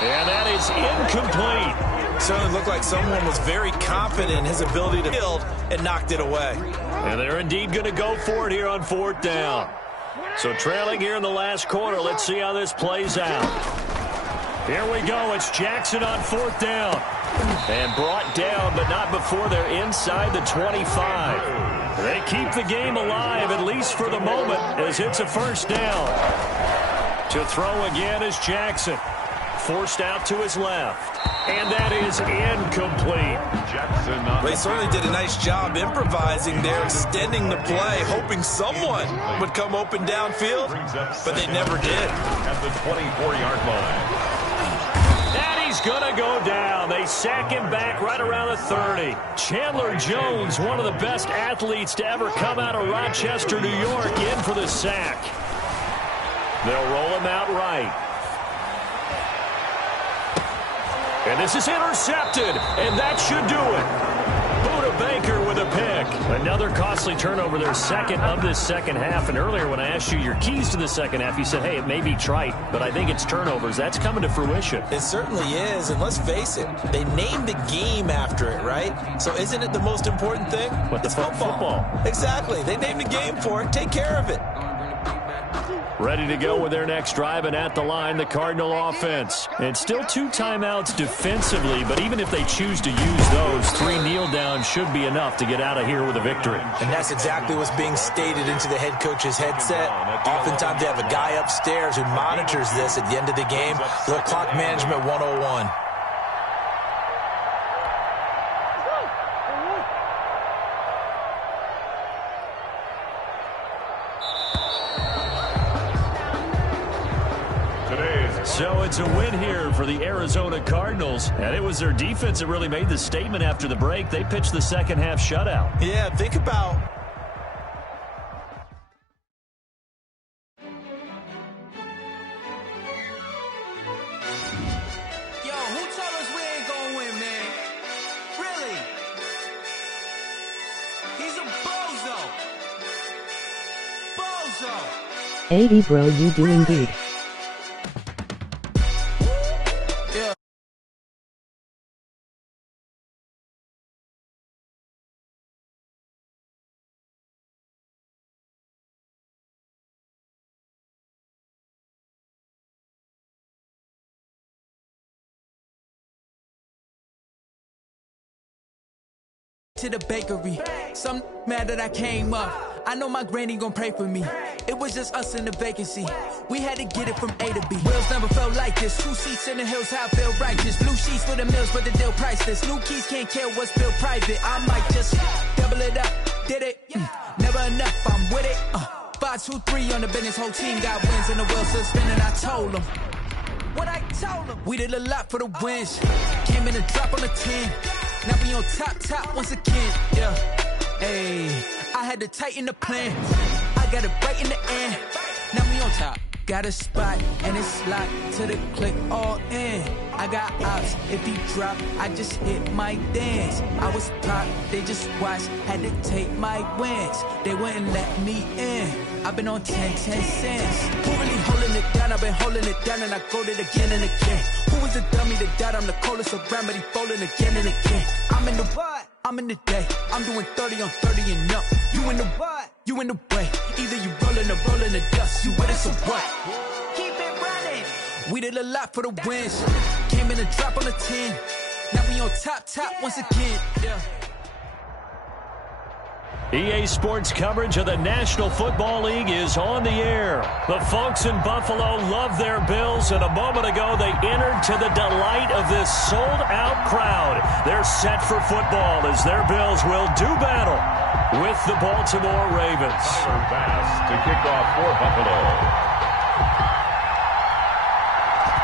And that is incomplete. Certainly looked like someone was very confident in his ability to field and knocked it away. And they're indeed going to go for it here on 4th down. So trailing here in the last quarter, let's see how this plays out. Here we go. It's Jackson on 4th down. And brought down, but not before they're inside the 25. They keep the game alive, at least for the moment, as it's a first down. To throw again is Jackson. Forced out to his left. And that is incomplete. Jackson. They certainly did a nice job improvising there, extending the play, hoping someone would come open downfield, but they never did. At the 24-yard line. And he's going to go down. They sack him back right around the 30. Chandler Jones, one of the best athletes to ever come out of Rochester, New York, in for the sack. They'll roll him out right. And this is intercepted, and that should do it. Buda Baker with a pick. Another costly turnover, their second of this second half. And earlier when I asked you your keys to the second half, you said, hey, it may be trite, but I think it's turnovers. That's coming to fruition. It certainly is, and let's face it, they named the game after it, right? So isn't it the most important thing? What, the football? Exactly. They named the game for it. Take care of it. Ready to go with their next drive, and at the line, the Cardinal offense. And still 2 timeouts defensively, but even if they choose to use those, 3 kneel downs should be enough to get out of here with a victory. And that's exactly what's being stated into the head coach's headset. Oftentimes they have a guy upstairs who monitors this at the end of the game. Little clock management 101. So it's a win here for the Arizona Cardinals, and it was their defense that really made the statement after the break. They pitched the second half shutout. Yeah, think about... Yo, who told us we ain't gonna win, man? Really? He's a bozo. Bozo. 80 bro, you doing good. to the bakery. Some mad that I came up. I know my granny gon' pray for me. It was just us in the vacancy. We had to get it from A to B. Wheels never felt like this. 2 seats in the hills, how I feel righteous. Blue sheets for the mills, but the deal priceless. New keys can't care what's built private. I might just double it up. Did it? Never enough, I'm with it. 5, 2, 3 on the business. Whole team got wins and the wheels still spinning. I told them. What I told them. We did a lot for the wins. Came in and drop on the 10. Now we on top once again. Yeah. Hey, I had to tighten the plan. I got it right in the end. Now we on top. Got a spot and it's locked to the click all in. I got ops. If he drop, I just hit my dance. I was top, they just watched. Had to take my wins. They wouldn't let me in. I've been on 10 cents. Who really holding it down? I've been holding it down and I go it again and again. Who was the dummy that died? I'm the coldest around, but he folding again and again. I'm in the what? I'm in the day. I'm doing 30 on 30 and up. You in the what? You in the way. Either you rolling or rolling the dust. You with us or what? Keep it running. We did a lot for the wins. Came in and drop on the 10. Now we on top once again. Yeah. EA Sports coverage of the National Football League is on the air. The folks in Buffalo love their Bills, and a moment ago they entered to the delight of this sold-out crowd. They're set for football as their Bills will do battle with the Baltimore Ravens. Pass to kick off for Buffalo.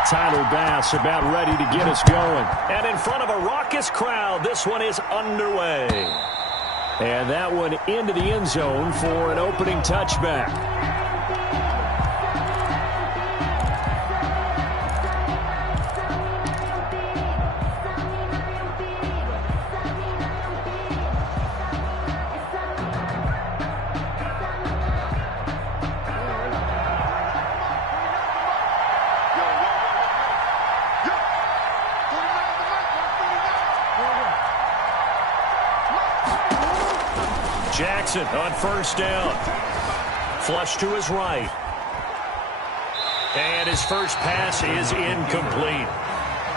Tyler Bass about ready to get us going. And in front of a raucous crowd, this one is underway. And that one into the end zone for an opening touchback. Jackson on first down. Flush to his right. And his first pass is incomplete.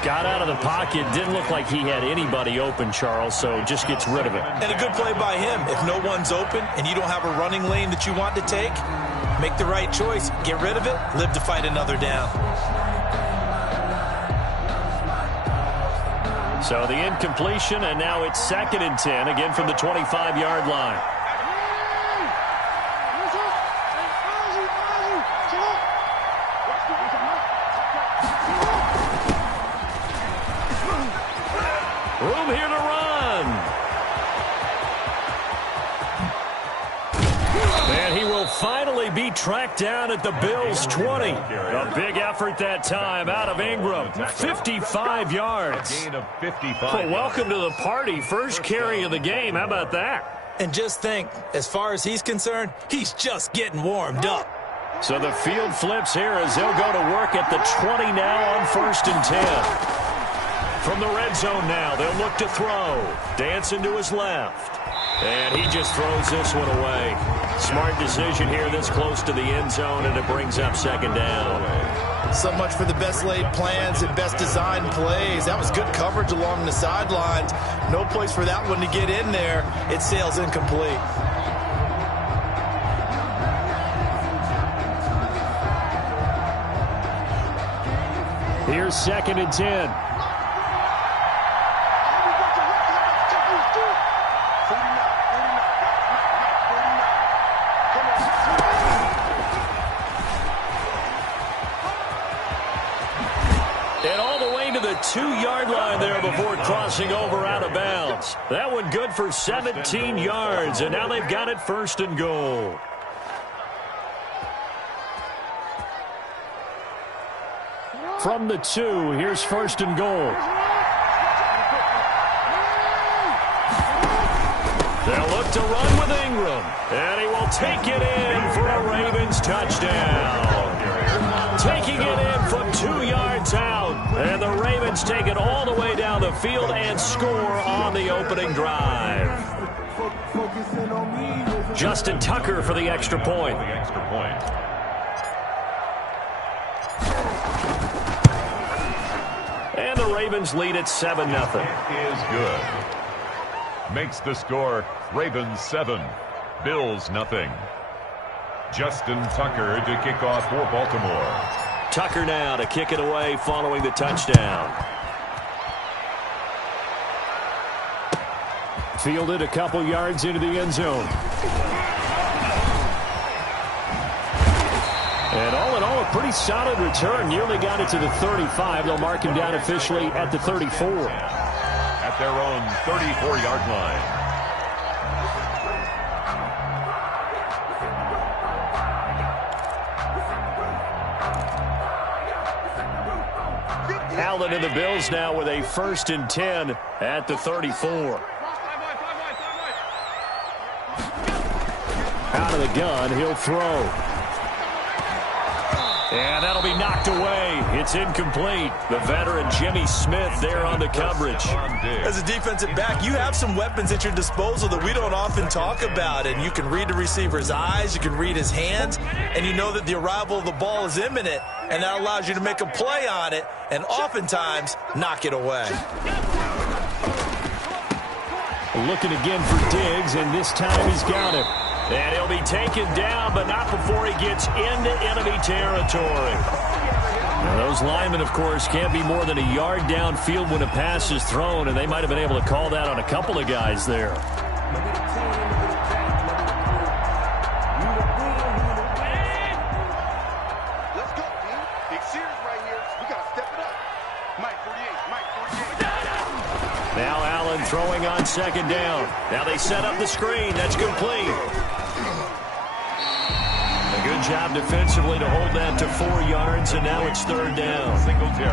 Got out of the pocket. Didn't look like he had anybody open, Charles, so just gets rid of it. And a good play by him. If no one's open and you don't have a running lane that you want to take, make the right choice. Get rid of it. Live to fight another down. So the incompletion, and now it's 2nd and 10, again from the 25-yard line. Room here to run. And he will finally be tracked down at the Bills' 20. A big effort that time out of Ingram. 55 yards. A gain of 55 Well, welcome to the party. First carry of the game. How about that? And just think, as far as he's concerned, he's just getting warmed up. So the field flips here as they'll go to work at the 20 now on 1st and 10. From the red zone now, they'll look to throw. Dancing to his left. And he just throws this one away. Smart decision here this close to the end zone, and it brings up 2nd down. So much for the best laid plans and best designed plays. That was good coverage along the sidelines. No place for that one to get in there. It sails incomplete. Here's 2nd and 10. And all the way to the 2-yard line there before crossing over out of bounds. That one good for 17 yards, and now they've got it 1st and goal. From the 2, here's 1st and goal. They'll look to run with Ingram, and he will take it in for a Ravens touchdown. Taking it in from 2 yards out, and the Ravens take it all the way down the field and score on the opening drive. Justin Tucker for the extra point. And the Ravens lead at 7-0. Is good. makes the score Ravens 7, Bills nothing. Justin Tucker to kick off for Baltimore. Tucker now to kick it away following the touchdown. Fielded a couple yards into the end zone. And all in all, a pretty solid return. Nearly got it to the 35. They'll mark him down officially at the 34. At their own 34-yard line. Allen and the Bills now with a 1st and 10 at the 34. Out of the gun, he'll throw. And that'll be knocked away. It's incomplete. The veteran Jimmy Smith there on the coverage. As a defensive back, you have some weapons at your disposal that we don't often talk about. And you can read the receiver's eyes, you can read his hands, and you know that the arrival of the ball is imminent. And that allows you to make a play on it and oftentimes knock it away. Looking again for Diggs, and this time he's got it. And he'll be taken down, but not before he gets into enemy territory. Now, those linemen, of course, can't be more than a yard downfield when a pass is thrown, and they might have been able to call that on a couple of guys there. Let's go, team. Big series right here. We got to step it up. Mike 48. Now Allen throwing on 2nd down. Now they set up the screen. That's complete. Good job defensively to hold that to 4 yards, and now it's 3rd down.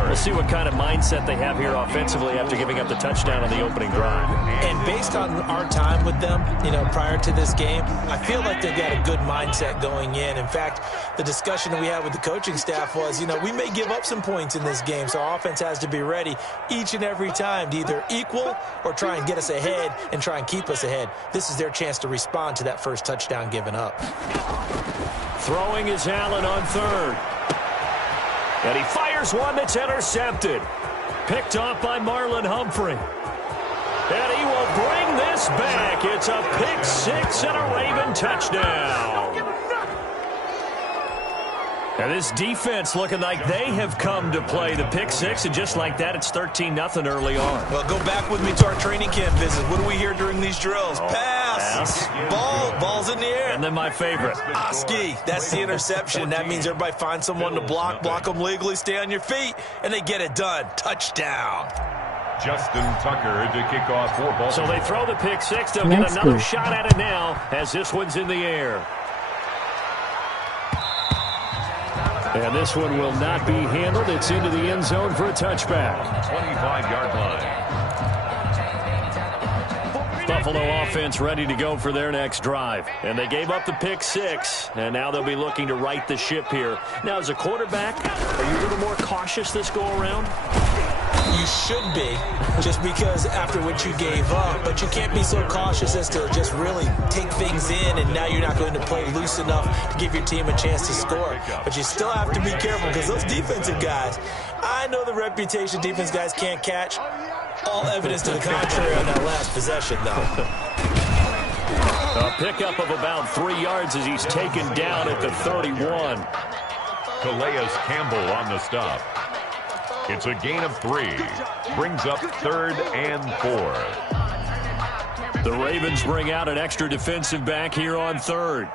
We'll see what kind of mindset they have here offensively after giving up the touchdown on the opening drive. And based on our time with them, prior to this game, I feel like they've got a good mindset going in. In fact, the discussion that we had with the coaching staff was, we may give up some points in this game, so our offense has to be ready each and every time to either equal or try and get us ahead and try and keep us ahead. This is their chance to respond to that first touchdown given up. Throwing is Allen on 3rd. And he fires one that's intercepted. Picked off by Marlon Humphrey. And he will bring this back. It's a pick 6 and a Raven touchdown. And this defense looking like they have come to play the pick 6, and just like that, it's 13-0 early on. Well, go back with me to our training camp visit. What do we hear during these drills? Pass. Ball's in the air. And then my favorite. Oski. That's the interception. That means everybody find someone to block them legally, stay on your feet, and they get it done. Touchdown. Justin Tucker to kick off for Baltimore. So they throw the pick 6. They'll get another shot at it now as this one's in the air. And this one will not be handled. It's into the end zone for a touchback. 25-yard line. Buffalo offense ready to go for their next drive. And they gave up the pick 6, and now they'll be looking to right the ship here. Now, as a quarterback, are you a little more cautious this go-around? You should be, just because after what you gave up. But you can't be so cautious as to just really take things in, and now you're not going to play loose enough to give your team a chance to score. But you still have to be careful, because those defensive guys, I know the reputation defense guys can't catch. All evidence to the contrary on that last possession, though. A pickup of about 3 yards as he's taken down at the 31. Calais Campbell on the stop. It's a gain of 3. Brings up 3rd and 4. The Ravens bring out an extra defensive back here on 3rd.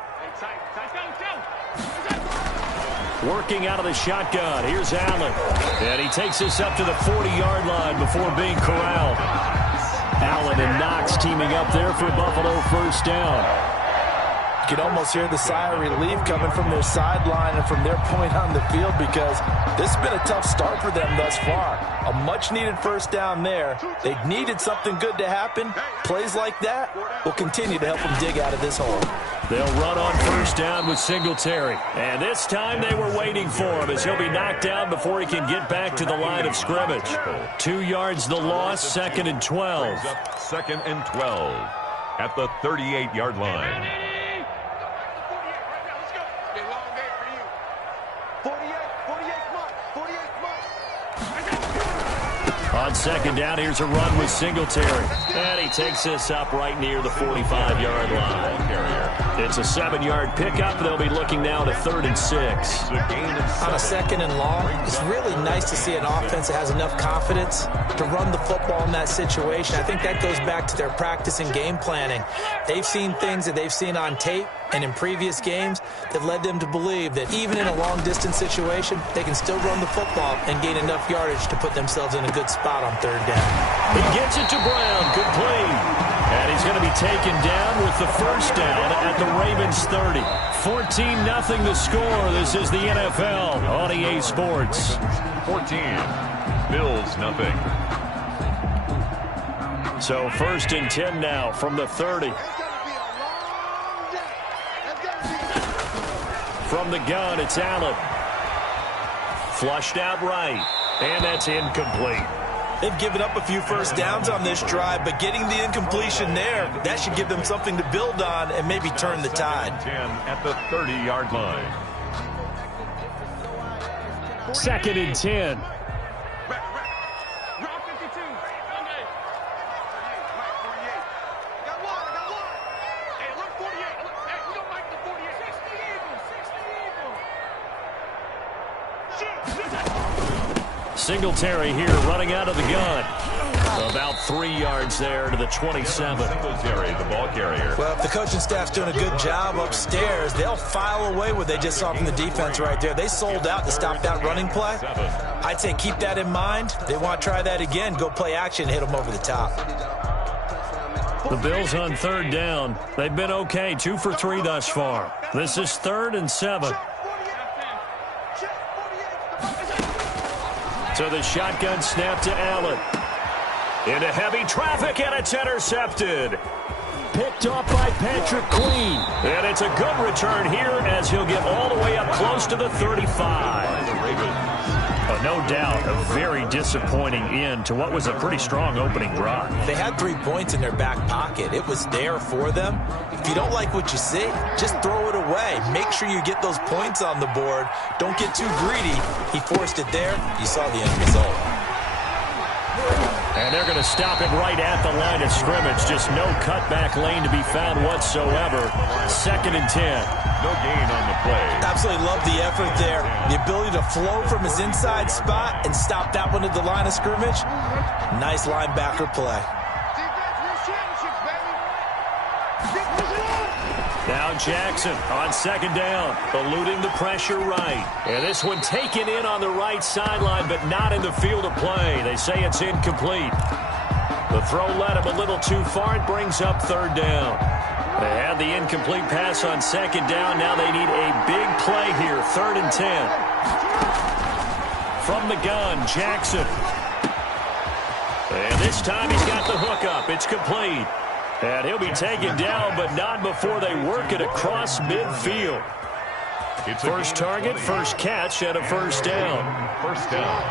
Working out of the shotgun. Here's Allen. And he takes this up to the 40-yard line before being corralled. Allen and Knox teaming up there for Buffalo 1st down. You can almost hear the sigh of relief coming from their sideline and from their point on the field, because this has been a tough start for them thus far. A much-needed 1st down there. They needed something good to happen. Plays like that will continue to help them dig out of this hole. They'll run on 1st down with Singletary. And this time they were waiting for him, as he'll be knocked down before he can get back to the line of scrimmage. 2 yards the loss, 2nd and 12. 2nd and 12 at the 38-yard line. On On second down, here's a run with Singletary. And he takes this up right near the 45-yard line. It's a 7-yard pickup. They'll be looking now to 3rd and 6. On a 2nd and long, it's really nice to see an offense that has enough confidence to run the football in that situation. I think that goes back to their practice and game planning. They've seen things that they've seen on tape and in previous games that led them to believe that even in a long-distance situation, they can still run the football and gain enough yardage to put themselves in a good spot on 3rd down. He gets it to Brown. Complete. And he's going to be taken down with the first down at the Ravens 30. 14-0 the score. This is the NFL on EA Sports. 14. Bills, nothing. So 1st and 10 now from the 30. From the gun, it's Allen. Flushed out right. And that's incomplete. They've given up a few first downs on this drive, but getting the incompletion there, that should give them something to build on and maybe turn the tide. 10 at the 30-yard line. 2nd and 10. Singletary here running out of the gun. About 3 yards there to the 27. Singletary, the ball carrier. Well, if the coaching staff's doing a good job upstairs, they'll file away what they just saw from the defense right there. They sold out to stop that running play. I'd say keep that in mind. They want to try that again. Go play action and hit them over the top. The Bills on 3rd down. They've been okay, 2 for 3 thus far. This is 3rd and 7. So the shotgun snap to Allen. Into heavy traffic, and it's intercepted. Picked off by Patrick Queen. And it's a good return here as he'll get all the way up close to the 35. No doubt, a very disappointing end to what was a pretty strong opening drive. They had 3 points in their back pocket. It was there for them. If you don't like what you see, just throw it away. Make sure you get those points on the board. Don't get too greedy. He forced it there. You saw the end result. And they're going to stop it right at the line of scrimmage. Just no cutback lane to be found whatsoever. 2nd and 10. No gain on the play. Absolutely love the effort there. The ability to flow from his inside spot and stop that one at the line of scrimmage. Nice linebacker play. Now Jackson on 2nd down, eluding the pressure right. And this one taken in on the right sideline, but not in the field of play. They say it's incomplete. The throw led him a little too far. It brings up 3rd down. They had the incomplete pass on 2nd down. Now they need a big play here, 3rd and 10. From the gun, Jackson. And this time he's got the hook up. It's complete. And he'll be taken down, but not before they work it across midfield. First target, first catch, and a first down. First down.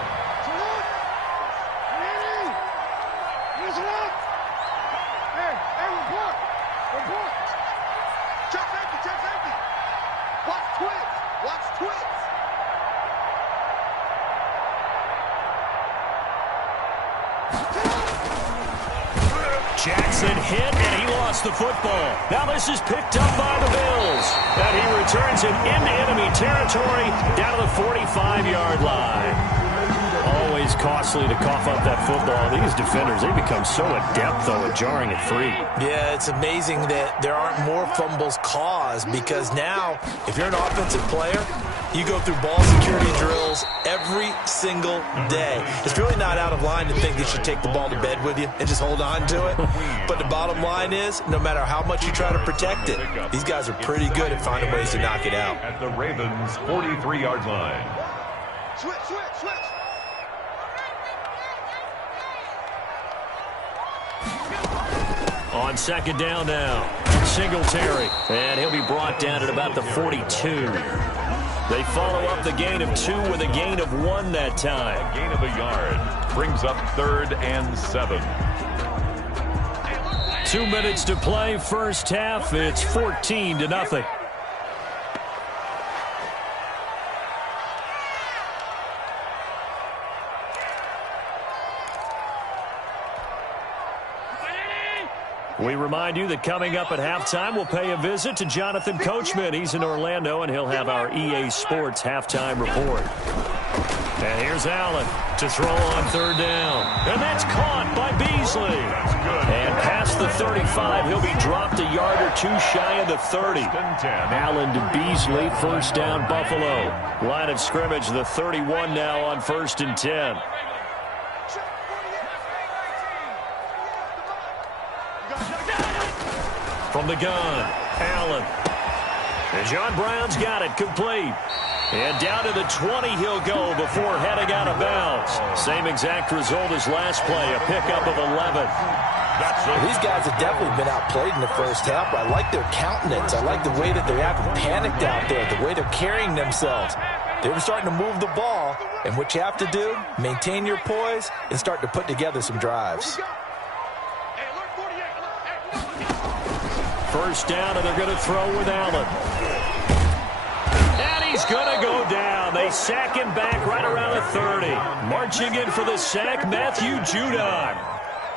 Jackson hit, and he lost the football. Now this is picked up by the Bills. And he returns it into enemy territory down to the 45-yard line. Always costly to cough up that football. These defenders, they become so adept, though, at jarring it free. Yeah, it's amazing that there aren't more fumbles caused because now, if you're an offensive player, you go through ball security drills every single day. It's really not out of line to think you should take the ball to bed with you and just hold on to it. But the bottom line is, no matter how much you try to protect it, these guys are pretty good at finding ways to knock it out. At the Ravens' 43-yard line. Switch. On 2nd down now, Singletary. And he'll be brought down at about the 42. They follow up the gain of 2 with a gain of 1 that time. A gain of a yard brings up 3rd and 7. 2 minutes to play, first half. It's 14-0. We remind you that coming up at halftime, we'll pay a visit to Jonathan Coachman. He's in Orlando, and he'll have our EA Sports halftime report. And here's Allen to throw on third down. And that's caught by Beasley. And past the 35, he'll be dropped a yard or two shy of the 30. Allen to Beasley, first down Buffalo. Line of scrimmage, the 31 now on 1st and 10. From the gun, Allen. And John Brown's got it, complete. And down to the 20 he'll go before heading out of bounds. Same exact result as last play, a pickup of 11. These guys have definitely been outplayed in the first half. I like their countenance. I like the way that they're acting panicked out there, the way they're carrying themselves. They were starting to move the ball, and what you have to do, maintain your poise and start to put together some drives. First down, and they're going to throw with Allen. And he's going to go down. They sack him back right around the 30. Marching in for the sack, Matthew Judon.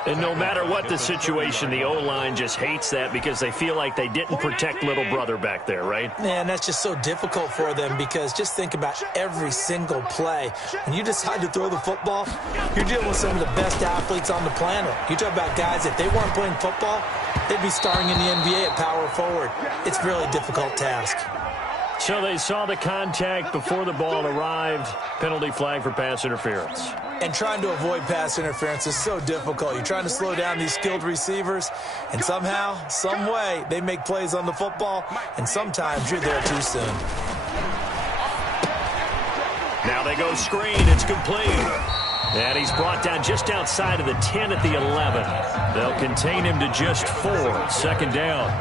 And no matter what the situation, the O-line just hates that because they feel like they didn't protect little brother back there, right? Man, that's just so difficult for them because just think about every single play. When you decide to throw the football, you're dealing with some of the best athletes on the planet. You talk about guys, if they weren't playing football, they'd be starring in the NBA at power forward. It's a really difficult task. So they saw the contact before the ball arrived. Penalty flag for pass interference. And trying to avoid pass interference is so difficult. You're trying to slow down these skilled receivers, and somehow, some way, they make plays on the football, and sometimes you're there too soon. Now they go screen. It's complete. And he's brought down just outside of the 10 at the 11. They'll contain him to just 4. Second down.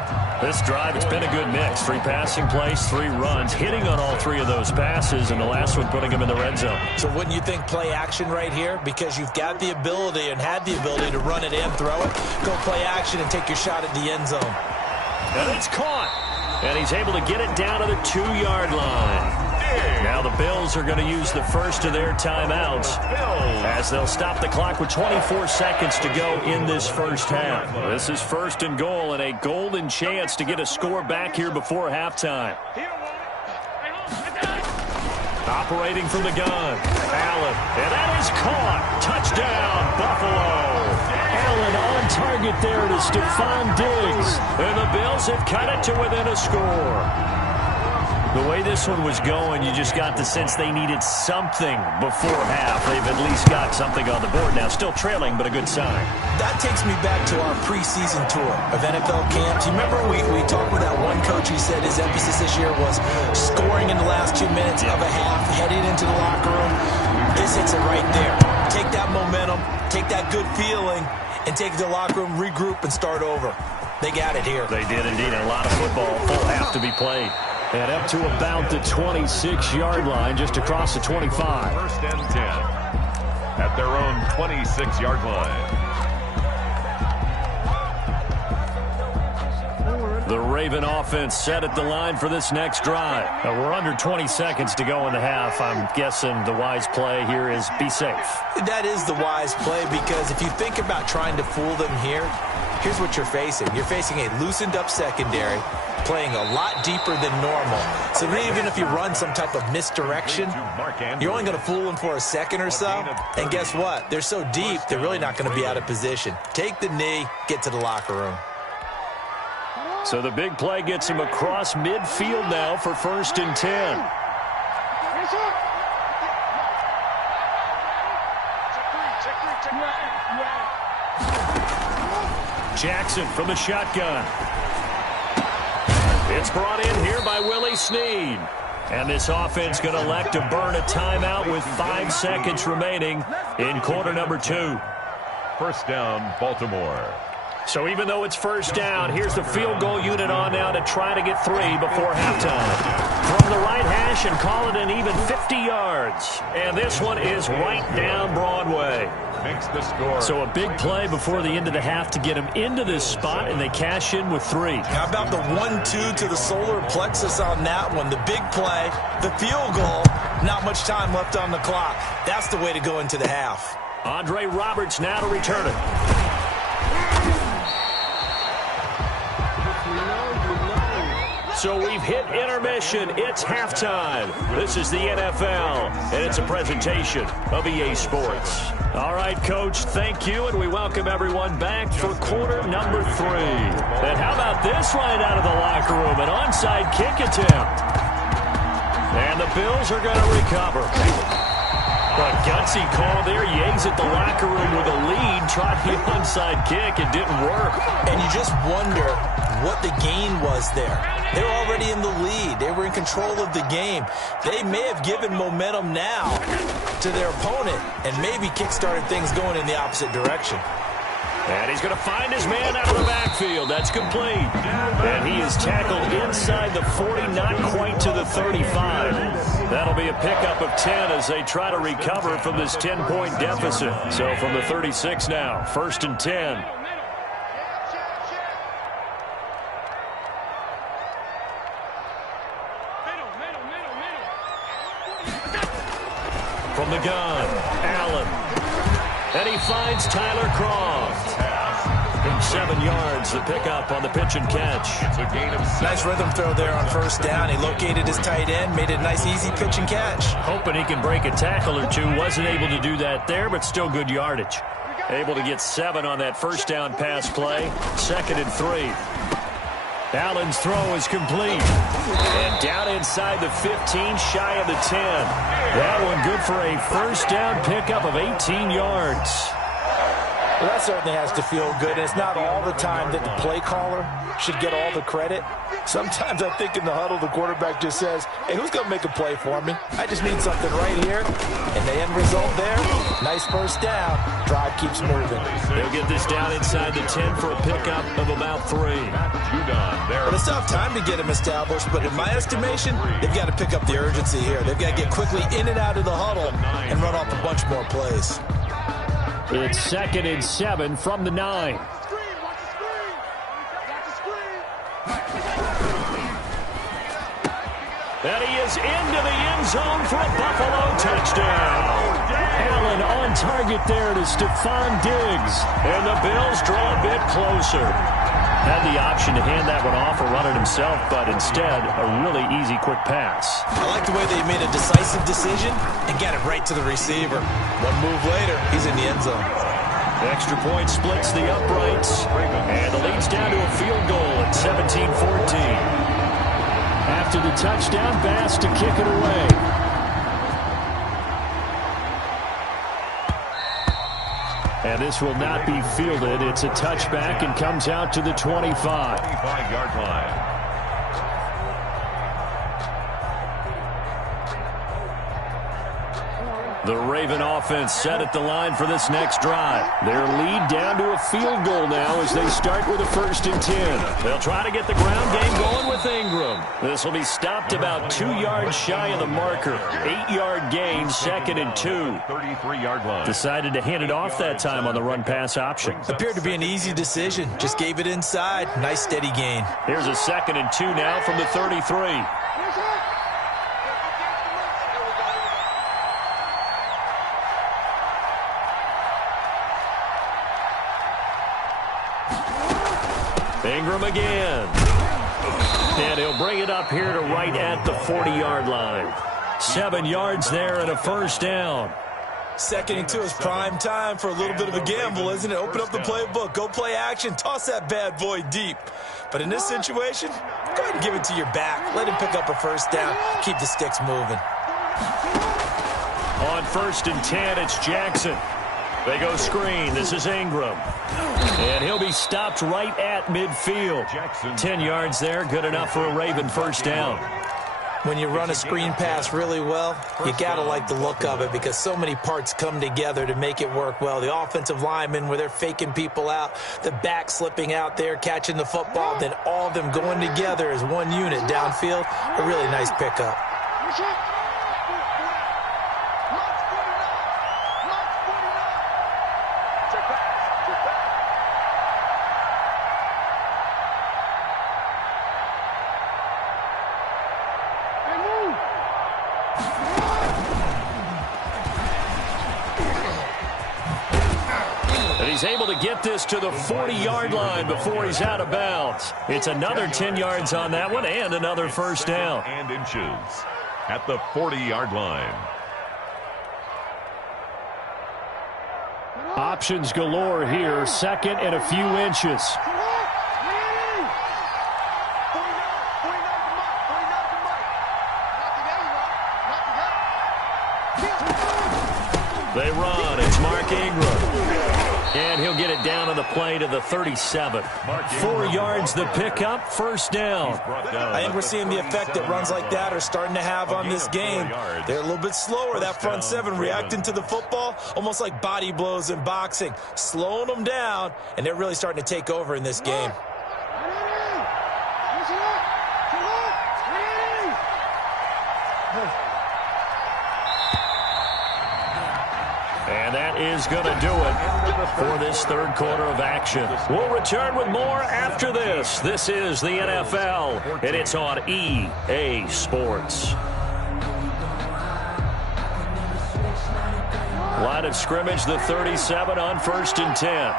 This drive, it's been a good mix. 3 passing plays, 3 runs, hitting on all 3 of those passes, and the last one putting him in the red zone. So wouldn't you think play action right here? Because you've got the ability and had the ability to run it and throw it. Go play action and take your shot at the end zone. And it's caught. And he's able to get it down to the 2-yard line. Now the Bills are going to use the first of their timeouts as they'll stop the clock with 24 seconds to go in this first half. This is 1st and goal and a golden chance to get a score back here before halftime. Operating from the gun, Allen, and that is caught. Touchdown, Buffalo. Allen on target there to Stephon Diggs, and the Bills have cut it to within a score. The way this one was going, you just got the sense they needed something before half. They've at least got something on the board now. Still trailing, but a good sign. That takes me back to our preseason tour of NFL camps. You remember we talked with that one coach. He said his emphasis this year was scoring in the last 2 minutes of a half, heading into the locker room. This hits it right there. Take that momentum, take that good feeling, and take it to the locker room, regroup, and start over. They got it here. They did indeed. A lot of football, full half to be played. And up to about the 26-yard line, just across the 25. 1st and 10 at their own 26-yard line. The Raven offense set at the line for this next drive. Now we're under 20 seconds to go in the half. I'm guessing the wise play here is be safe. That is the wise play because if you think about trying to fool them here, here's what you're facing. You're facing a loosened up secondary, playing a lot deeper than normal. So even if you run some type of misdirection, you're only going to fool them for a second or so. And guess what? They're so deep, they're really not going to be out of position. Take the knee, get to the locker room. So the big play gets him across midfield now for 1st and 10. Jackson from the shotgun. It's brought in here by Willie Snead. And this offense going to elect to burn a timeout with 5 seconds remaining in quarter number 2. 1st down, Baltimore. So even though it's 1st down, here's the field goal unit on now to try to get 3 before halftime. From the right hash and call it an even 50 yards. And this one is right down Broadway. Makes the score. So a big play before the end of the half to get them into this spot, and they cash in with 3. How about the 1-2 to the solar plexus on that one? The big play, the field goal, not much time left on the clock. That's the way to go into the half. Andre Roberts now to return it. So we've hit intermission. It's halftime. This is the NFL, and it's a presentation of EA Sports. All right, Coach, thank you, and we welcome everyone back for quarter number 3. And how about this right out of the locker room, an onside kick attempt. And the Bills are going to recover. A gutsy call there. Yates at the locker room with a lead. Tried the onside kick. It didn't work. And you just wonder what the gain was there. They were already in the lead. They were in control of the game. They may have given momentum now to their opponent and maybe kick-started things going in the opposite direction. And he's going to find his man out of the backfield. That's complete. And he is tackled inside the 40, not quite to the 35. That'll be a pickup of 10 as they try to recover from this 10-point deficit. So from the 36 now, 1st and 10. From the gun, Allen. And he finds Tyler Croft. From 7 yards, the pickup on the pitch and catch. It's a gain of 7. Nice rhythm throw there on 1st down. He located his tight end, made it a nice, easy pitch and catch. Hoping he can break a tackle or two. Wasn't able to do that there, but still good yardage. Able to get 7 on that 1st down pass play. 2nd and 3. Allen's throw is complete. And down inside the 15, shy of the 10. That one good for a 1st down pickup of 18 yards. Well, that certainly has to feel good. And it's not all the time that the play caller should get all the credit. Sometimes I think in the huddle, the quarterback just says, hey, who's going to make a play for me? I just need something right here. And the end result there, nice 1st down. Drive keeps moving. They'll get this down inside the 10 for a pickup of about 3. Well, they still have time to get him established, but in my estimation, they've got to pick up the urgency here. They've got to get quickly in and out of the huddle and run off a bunch more plays. It's 2nd and 7 from the 9. And he is into the end zone for a Buffalo touchdown. Allen on target there to Stephon Diggs. And the Bills draw a bit closer. Had the option to hand that one off or run it himself, but instead, a really easy, quick pass. I like the way they made a decisive decision and got it right to the receiver. One move later, he's in the end zone. Extra point splits the uprights. And the lead's down to a field goal at 17-14. After the touchdown, Bass to kick it away. And this will not be fielded. It's a touchback and comes out to the 25. 25-yard line. The Raven offense set at the line for this next drive. Their lead down to a field goal now as they start with a 1st and 10. They'll try to get the ground game going with Ingram. This will be stopped about 2 yards shy of the marker. 8-yard gain, 2nd and 2. 33-yard line. Decided to hand it off that time on the run-pass option. Appeared to be an easy decision. Just gave it inside. Nice steady gain. Here's a 2nd and 2 now from the 33. Ingram again. And he'll bring it up here to right at the 40-yard line. 7 yards there and a 1st down. 2nd and 2 is prime time for a little bit of a gamble, isn't it? Open up the playbook, go play action, toss that bad boy deep. But in this situation, go ahead and give it to your back. Let him pick up a 1st down, keep the sticks moving. On 1st and 10, it's Jackson. They go screen. This is Ingram. And he'll be stopped right at midfield. 10 yards there, good enough for a Raven 1st down. When you run a screen pass really well, you got to like the look of it because so many parts come together to make it work well. The offensive linemen where they're faking people out, the back slipping out there, catching the football, then all of them going together as one unit downfield. A really nice pickup. He's able to get this to the 40-yard line before he's out of bounds. It's another 10 yards on that one and another first down. And inches at the 40-yard line. Options galore here. Second and a few inches. They run. It's Mark Ingram. And he'll get it down on the play to the 37. 4 yards the pickup, first down. I think we're seeing the effect that runs like that are starting to have on this game. They're a little bit slower, that front seven, reacting to the football, almost like body blows in boxing, slowing them down, and they're really starting to take over in this game. And that is going to do it for this third quarter of action. We'll return with more after this. This is the NFL, and it's on EA Sports. Line of scrimmage, the 37 on 1st and 10.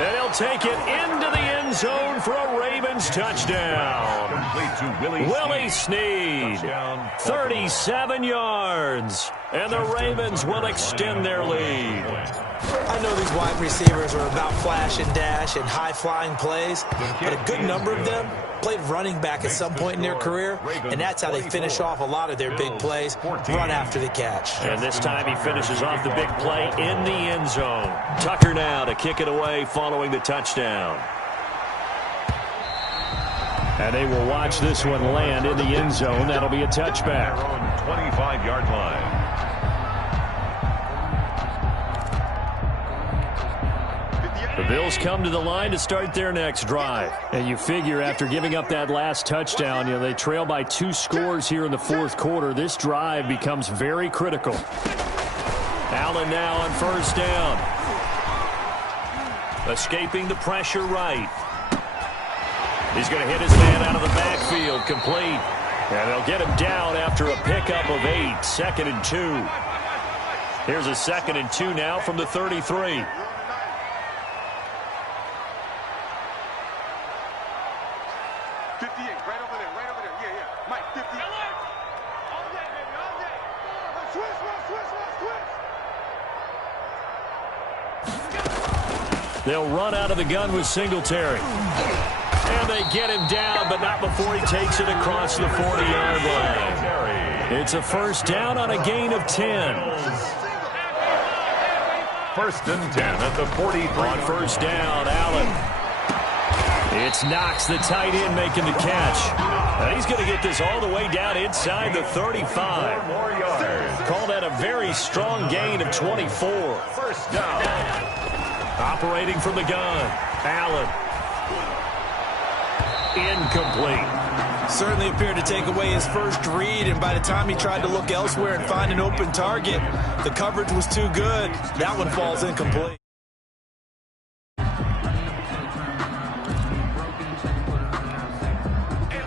And he'll take it into the end zone for a Ravens touchdown. Willie Snead, 37 yards. And the Ravens will extend their lead. I know these wide receivers are about flash and dash and high-flying plays, but a good number of them played running back at some point in their career, and that's how they finish off a lot of their big plays, run after the catch. And this time he finishes off the big play in the end zone. Tucker now to kick it away following the touchdown. And they will watch this one land in the end zone. That'll be a touchback. 25-yard line. The Bills come to the line to start their next drive. And you figure after giving up that last touchdown, they trail by 2 scores here in the fourth quarter. This drive becomes very critical. Allen now on first down. Escaping the pressure right. He's going to hit his man out of the backfield, complete. And they'll get him down after a pickup of 8, 2nd and 2. Here's a 2nd and 2 now from the 33. 58, right over there, yeah, yeah. Mike, 58. All day, baby, all day. Switch. They'll run out of the gun with Singletary. And they get him down, but not before he takes it across the 40-yard line. It's a first down on a gain of 10. 1st and 10 at the 43. On first down, Allen. It's Knox, the tight end, making the catch. And he's going to get this all the way down inside the 35. 4 more yards. Call that a very strong gain of 24. First down. Operating from the gun, Allen. Incomplete. Certainly appeared to take away his first read, and by the time he tried to look elsewhere and find an open target, the coverage was too good. That one falls incomplete.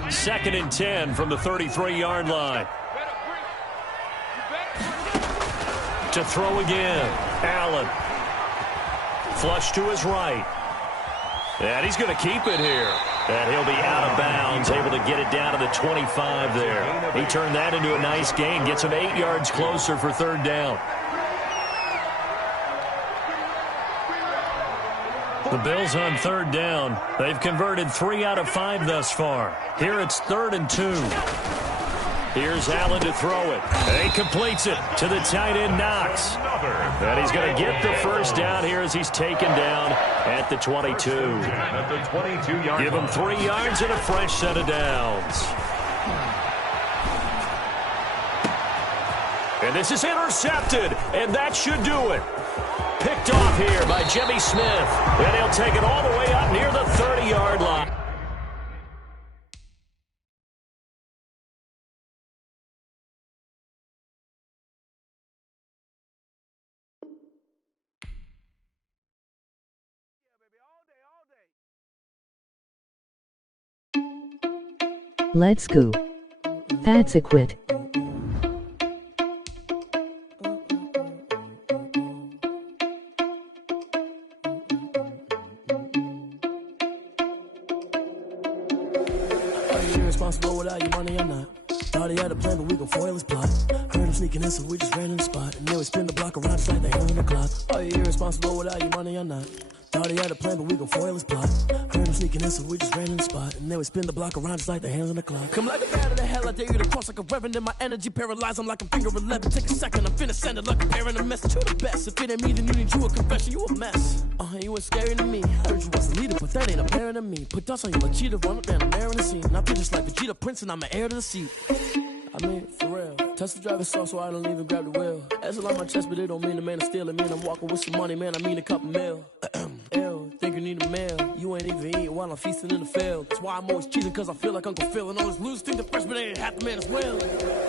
Second and 10 from the 33-yard line. To throw again, Allen. Flush to his right. And he's going to keep it here. And he'll be out of bounds, able to get it down to the 25 there. He turned that into a nice gain, gets him 8 yards closer for third down. The Bills on third down. They've converted 3 out of 5 thus far. Here it's 3rd and 2. Here's Allen to throw it. And he completes it to the tight end, Knox. And he's going to get the first down here as he's taken down at the 22. At the 22-yard Give him 3 yards and a fresh set of downs. And this is intercepted, and that should do it. Picked off here by Jimmy Smith. And he'll take it all the way up near the 30-yard line. Let's go. That's a quit. Are you irresponsible without your money or not? Thought he had a plan, but we gon' foil his plot. Heard him sneaking in, so we just ran in the spot. And then we spin the block around just like the hell in the clock. Are you irresponsible without your money or not? Thought he had a plan, but we gon' foil his plot. Heard him sneaking in, so we just ran in the spot. And then we spin the block around just like the hands on the clock. Come like a bat of the hell, I dare you to cross like a reverend. And my energy paralyzed, I'm like a finger 11. Take a second, I'm finna send it like a parent a message. You the best, if it ain't me, then you need you a confession. You a mess, you ain't scary to me. Heard you was a leader, but that ain't apparent to me. Put dust on you like cheetah, run up and I'm there in the scene. And I feel just like Vegeta Prince and I'm an heir to the seat. I mean, for real. Touch the driver's soft so I don't even grab the wheel. That's on my chest, but it don't mean the man is stealing. Man, I'm walking with some money, man, I mean a couple mil. Ew, think you need a meal. You ain't even eating while I'm feasting in the field. That's why I'm always cheating, cause I feel like Uncle Phil. And all those losers think the freshman ain't half the man as well.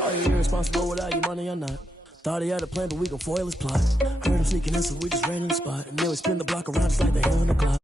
Are you irresponsible without your money or not? Thought he had a plan, but we gon' foil his plot. Heard him sneaking in, so we just ran in the spot. And then we spin the block around just like the hell in the clock.